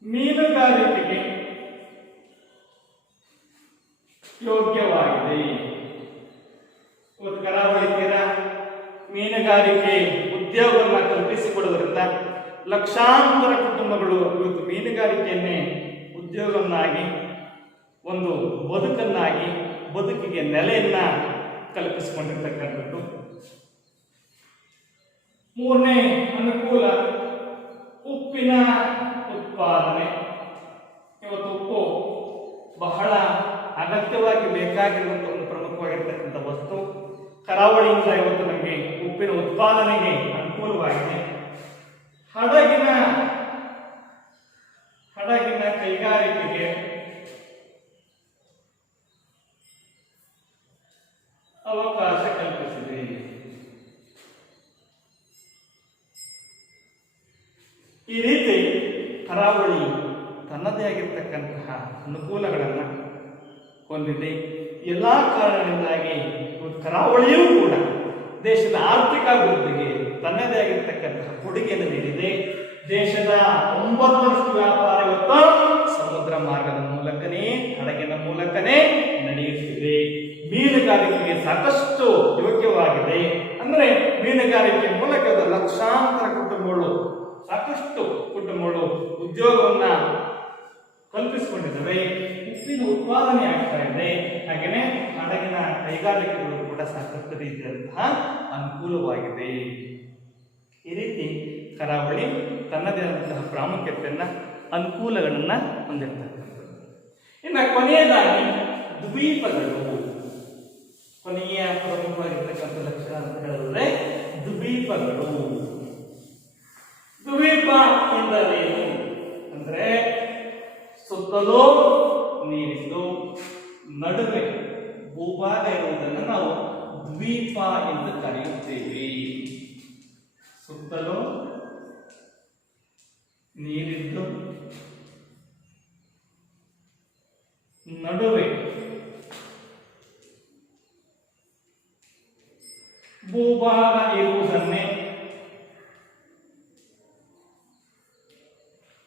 ಮೀನುಗಾರಿಕೆಗೆ ಯೋಗ್ಯವಾಗಿದೆ. ಕರಾವಳಿ ತೀರ ಮೀನುಗಾರಿಕೆ ಉದ್ಯೋಗವನ್ನು ಕಲ್ಪಿಸಿಕೊಡುವುದರಿಂದ ಲಕ್ಷಾಂತರ ಕುಟುಂಬಗಳು ಇವತ್ತು ಮೀನುಗಾರಿಕೆಯನ್ನೇ ಉದ್ಯೋಗವನ್ನಾಗಿ, ಒಂದು ಬದುಕನ್ನಾಗಿ, ಬದುಕಿಗೆ ನೆಲೆಯನ್ನ ಕಲ್ಪಿಸಿಕೊಂಡಿರ್ತಕ್ಕಂಥದ್ದು. ಮೂರನೇ ಅನುಕೂಲ, ಉಪ್ಪಿನ ಉತ್ಪಾದನೆ. ಇವತ್ತು ಉಪ್ಪು ಬಹಳ ಅಗತ್ಯವಾಗಿ ಬೇಕಾಗಿರುವಂತಹ ಒಂದು ಪ್ರಮುಖವಾಗಿರ್ತಕ್ಕಂಥ ವಸ್ತು. ಕರಾವಳಿಯಿಂದ ಇವತ್ತು ನಮಗೆ ಉಪ್ಪಿನ ಉತ್ಪಾದನೆಗೆ ಅನುಕೂಲವಾಗಿದೆ. ಹಡಗಿನ ಕೈಗಾರಿಕೆಗೆ ಅವಕಾಶ ಕಲ್ಪಿಸಿದೆ. ಈ ರೀತಿ ಕರಾವಳಿ ತನ್ನದೇ ಆಗಿರ್ತಕ್ಕಂತಹ ಅನುಕೂಲಗಳನ್ನು ಹೊಂದಿದೆ. ಎಲ್ಲಾ ಕಾರಣದಿಂದಾಗಿ ಕರಾವಳಿಯೂ ಕೂಡ ದೇಶದ ಆರ್ಥಿಕ ಅಭಿವೃದ್ಧಿಗೆ ತನ್ನದೇ ಆಗಿರ್ತಕ್ಕಂತಹ ಕೊಡುಗೆಯನ್ನು ನೀಡಿದೆ. ದೇಶದ 90% ವ್ಯಾಪಾರ ಇವತ್ತು ಸಮುದ್ರ ಮಾರ್ಗದ ಮೂಲಕನೇ, ಹಡಗಿನ ಮೂಲಕನೇ ನಡೆಯುತ್ತಿದೆ. ಮೀನುಗಾರಿಕೆಗೆ ಸಾಕಷ್ಟು ಯೋಗ್ಯವಾಗಿದೆ. ಅಂದ್ರೆ ಮೀನುಗಾರಿಕೆ ಮೂಲಕ ಲಕ್ಷಾಂತರ ಕುಟುಂಬಗಳು, ಸಾಕಷ್ಟು ಕುಟುಂಬಗಳು ಉದ್ಯೋಗವನ್ನ ಕಲ್ಪಿಸಿಕೊಂಡಿದ್ದಾವೆ. ಉಪ್ಪಿನ ಉತ್ಪಾದನೆ ಆಗ್ತಾ ಇದೆ. ಹಾಗೆಯೇ ಹಡಗಿನ ಕೈಗಾರಿಕೆಗಳು ಕೂಡ ಸಾಕಷ್ಟು ರೀತಿಯಾದಂತಹ ಅನುಕೂಲವಾಗಿದೆ. ಈ ರೀತಿ ಕರಾವಳಿ ತನ್ನದೇ ಆದಂತಹ ಪ್ರಾಮುಖ್ಯತೆಯನ್ನ, ಅನುಕೂಲಗಳನ್ನ ಹೊಂದಿರತಕ್ಕಂಥದ್ದು. ಇನ್ನು ಕೊನೆಯದಾಗಿ ದ್ವೀಪಗಳು. ಕೊನೆಯ ಪ್ರಮುಖವಾಗಿರ್ತಕ್ಕಂಥ ಲಕ್ಷಣ ಅಂತ ಹೇಳಿದ್ರೆ ದ್ವೀಪಗಳು. ದ್ವೀಪ ಎಂದರೇನು ಅಂದ್ರೆ ಸುತ್ತಲೂ ನೀರಿದ್ದು ನಡುವೆ ಭೂಭಾಗ ಇರುವುದನ್ನು ನಾವು ದ್ವೀಪ ಎಂದು ಕರೆಯುತ್ತೇವೆ. ಸುತ್ತಲೂ ನೀರಿದ್ದು ನಡುವೆ ಭೂಭಾಗ ಇರುವುದನ್ನೇ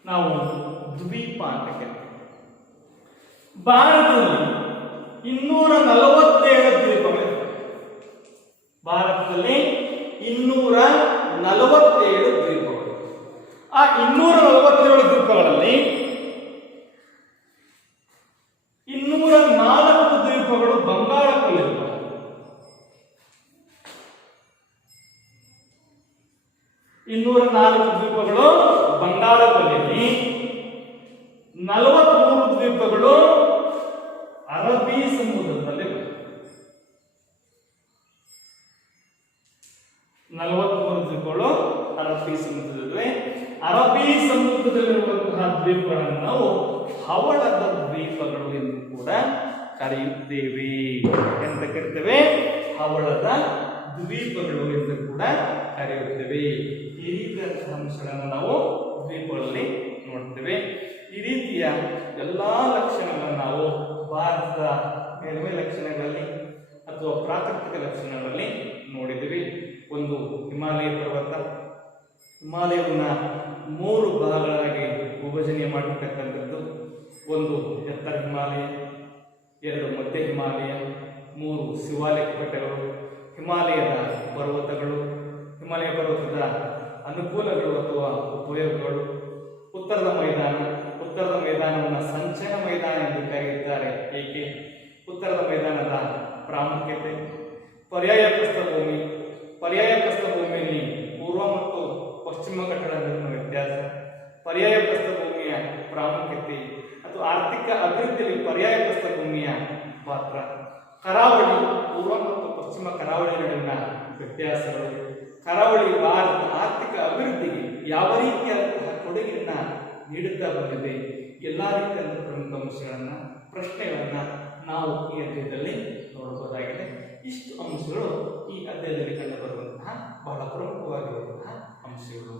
ನಾವು ದ್ವೀಪ ಅಂತ ಕರಿತೀವಿ. ಭಾರತದಲ್ಲಿ 247 ದ್ವೀಪಗಳಿವೆ. ಭಾರತದಲ್ಲಿ 247 ದ್ವೀಪಗಳು. ಆ 247 ದ್ವೀಪಗಳಲ್ಲಿ 204 ದ್ವೀಪಗಳು ಬಂಗಾಳಕೊಲ್ಲಿರ್ತವೆ. 43 ದ್ವೀಪಗಳು ಅರಬ್ಬಿ ಸಮುದ್ರದಲ್ಲಿ ಬರ್ತವೆ. 43 ದ್ವೀಪಗಳು ಅರಬ್ಬಿ ಸಮುದ್ರದಲ್ಲಿ. ಅರಬ್ಬಿ ಸಮುದ್ರದಲ್ಲಿರುವಂತಹ ದ್ವೀಪಗಳನ್ನು ನಾವು ಹವಳದ ದ್ವೀಪಗಳು ಎಂದು ಕೂಡ ಕರೆಯುತ್ತೇವೆ. ಎಂತ ಕರಿತೇವೆ? ಹವಳದ ದ್ವೀಪಗಳು ಎಂದು ಕೂಡ ಕರೆಯುತ್ತೇವೆ. ಈ ರೀತಿಯಾದಂತಹ ಅಂಶಗಳನ್ನು ನಾವು ದ್ವೀಪಗಳಲ್ಲಿ ನೋಡ್ತೇವೆ. ಈ ರೀತಿಯ ಎಲ್ಲಾ ಲಕ್ಷಣಗಳನ್ನು ನಾವು ಭಾರತದ ಮೇಲ್ಮೈ ಲಕ್ಷಣಗಳಲ್ಲಿ ಅಥವಾ ಪ್ರಾಕೃತಿಕ ಲಕ್ಷಣಗಳಲ್ಲಿ ನೋಡಿದ್ದೀವಿ. ಒಂದು ಹಿಮಾಲಯ ಪರ್ವತ, ಹಿಮಾಲಯವನ್ನ 3 ಭಾಗಗಳಾಗಿ ವಿಭಜನೆ ಮಾಡಿರ್ತಕ್ಕಂಥದ್ದು. ಒಂದು ಎತ್ತರ ಹಿಮಾಲಯ, 2 ಮಧ್ಯ ಹಿಮಾಲಯ, 3 ಶಿವಾಲಿಕ ಬೆಟ್ಟಗಳು. ಹಿಮಾಲಯದ ಪರ್ವತಗಳು, ಹಿಮಾಲಯ ಪರ್ವತದ ಅನುಕೂಲಗಳು ಅಥವಾ ಉಪಯೋಗಗಳು. ಉತ್ತರದ ಮೈದಾನವನ್ನು ಸಂಚಯನ ಮೈದಾನ ಎಂದು ಕರೆಯುತ್ತಾರೆ. ಏಕೆ? ಉತ್ತರದ ಮೈದಾನದ ಪ್ರಾಮುಖ್ಯತೆ. ಪರ್ಯಾಯ ಪ್ರಸ್ಥಭೂಮಿಯಲ್ಲಿ ಪೂರ್ವ ಮತ್ತು ಪಶ್ಚಿಮ ಘಟ್ಟಗಳ ನಡುವಿನ ವ್ಯತ್ಯಾಸ, ಪರ್ಯಾಯ ಪ್ರಸ್ಥಭೂಮಿಯ ಪ್ರಾಮುಖ್ಯತೆ ಅಥವಾ ಆರ್ಥಿಕ ಅಭಿವೃದ್ಧಿಯಲ್ಲಿ ಪರ್ಯಾಯ ಪ್ರಸ್ಥಭೂಮಿಯ ಪಾತ್ರ, ಕರಾವಳಿ, ಪೂರ್ವ ಮತ್ತು ಪಶ್ಚಿಮ ಕರಾವಳಿ ನಡುವಿನ ವ್ಯತ್ಯಾಸಗಳು, ಕರಾವಳಿ ಭಾರತದ ಆರ್ಥಿಕ ಅಭಿವೃದ್ಧಿಗೆ ಯಾವ ರೀತಿಯಾದಂತಹ ಕೊಡುಗೆಯನ್ನ ನೀಡುತ್ತಾ ಬಂದಿದೆ, ಎಲ್ಲ ರೀತಿಯಾದ ಪ್ರಮುಖ ಅಂಶಗಳನ್ನು, ಪ್ರಶ್ನೆಗಳನ್ನ ನಾವು ಈ ಅಧ್ಯಾಯದಲ್ಲಿ ನೋಡಬಹುದಾಗಿದೆ. ಇಷ್ಟು ಅಂಶಗಳು ಈ ಅಧ್ಯಾಯದಲ್ಲಿ ಕಂಡುಬರುವಂತಹ ಬಹಳ ಪ್ರಮುಖವಾಗಿರುವಂತಹ ಅಂಶಗಳು.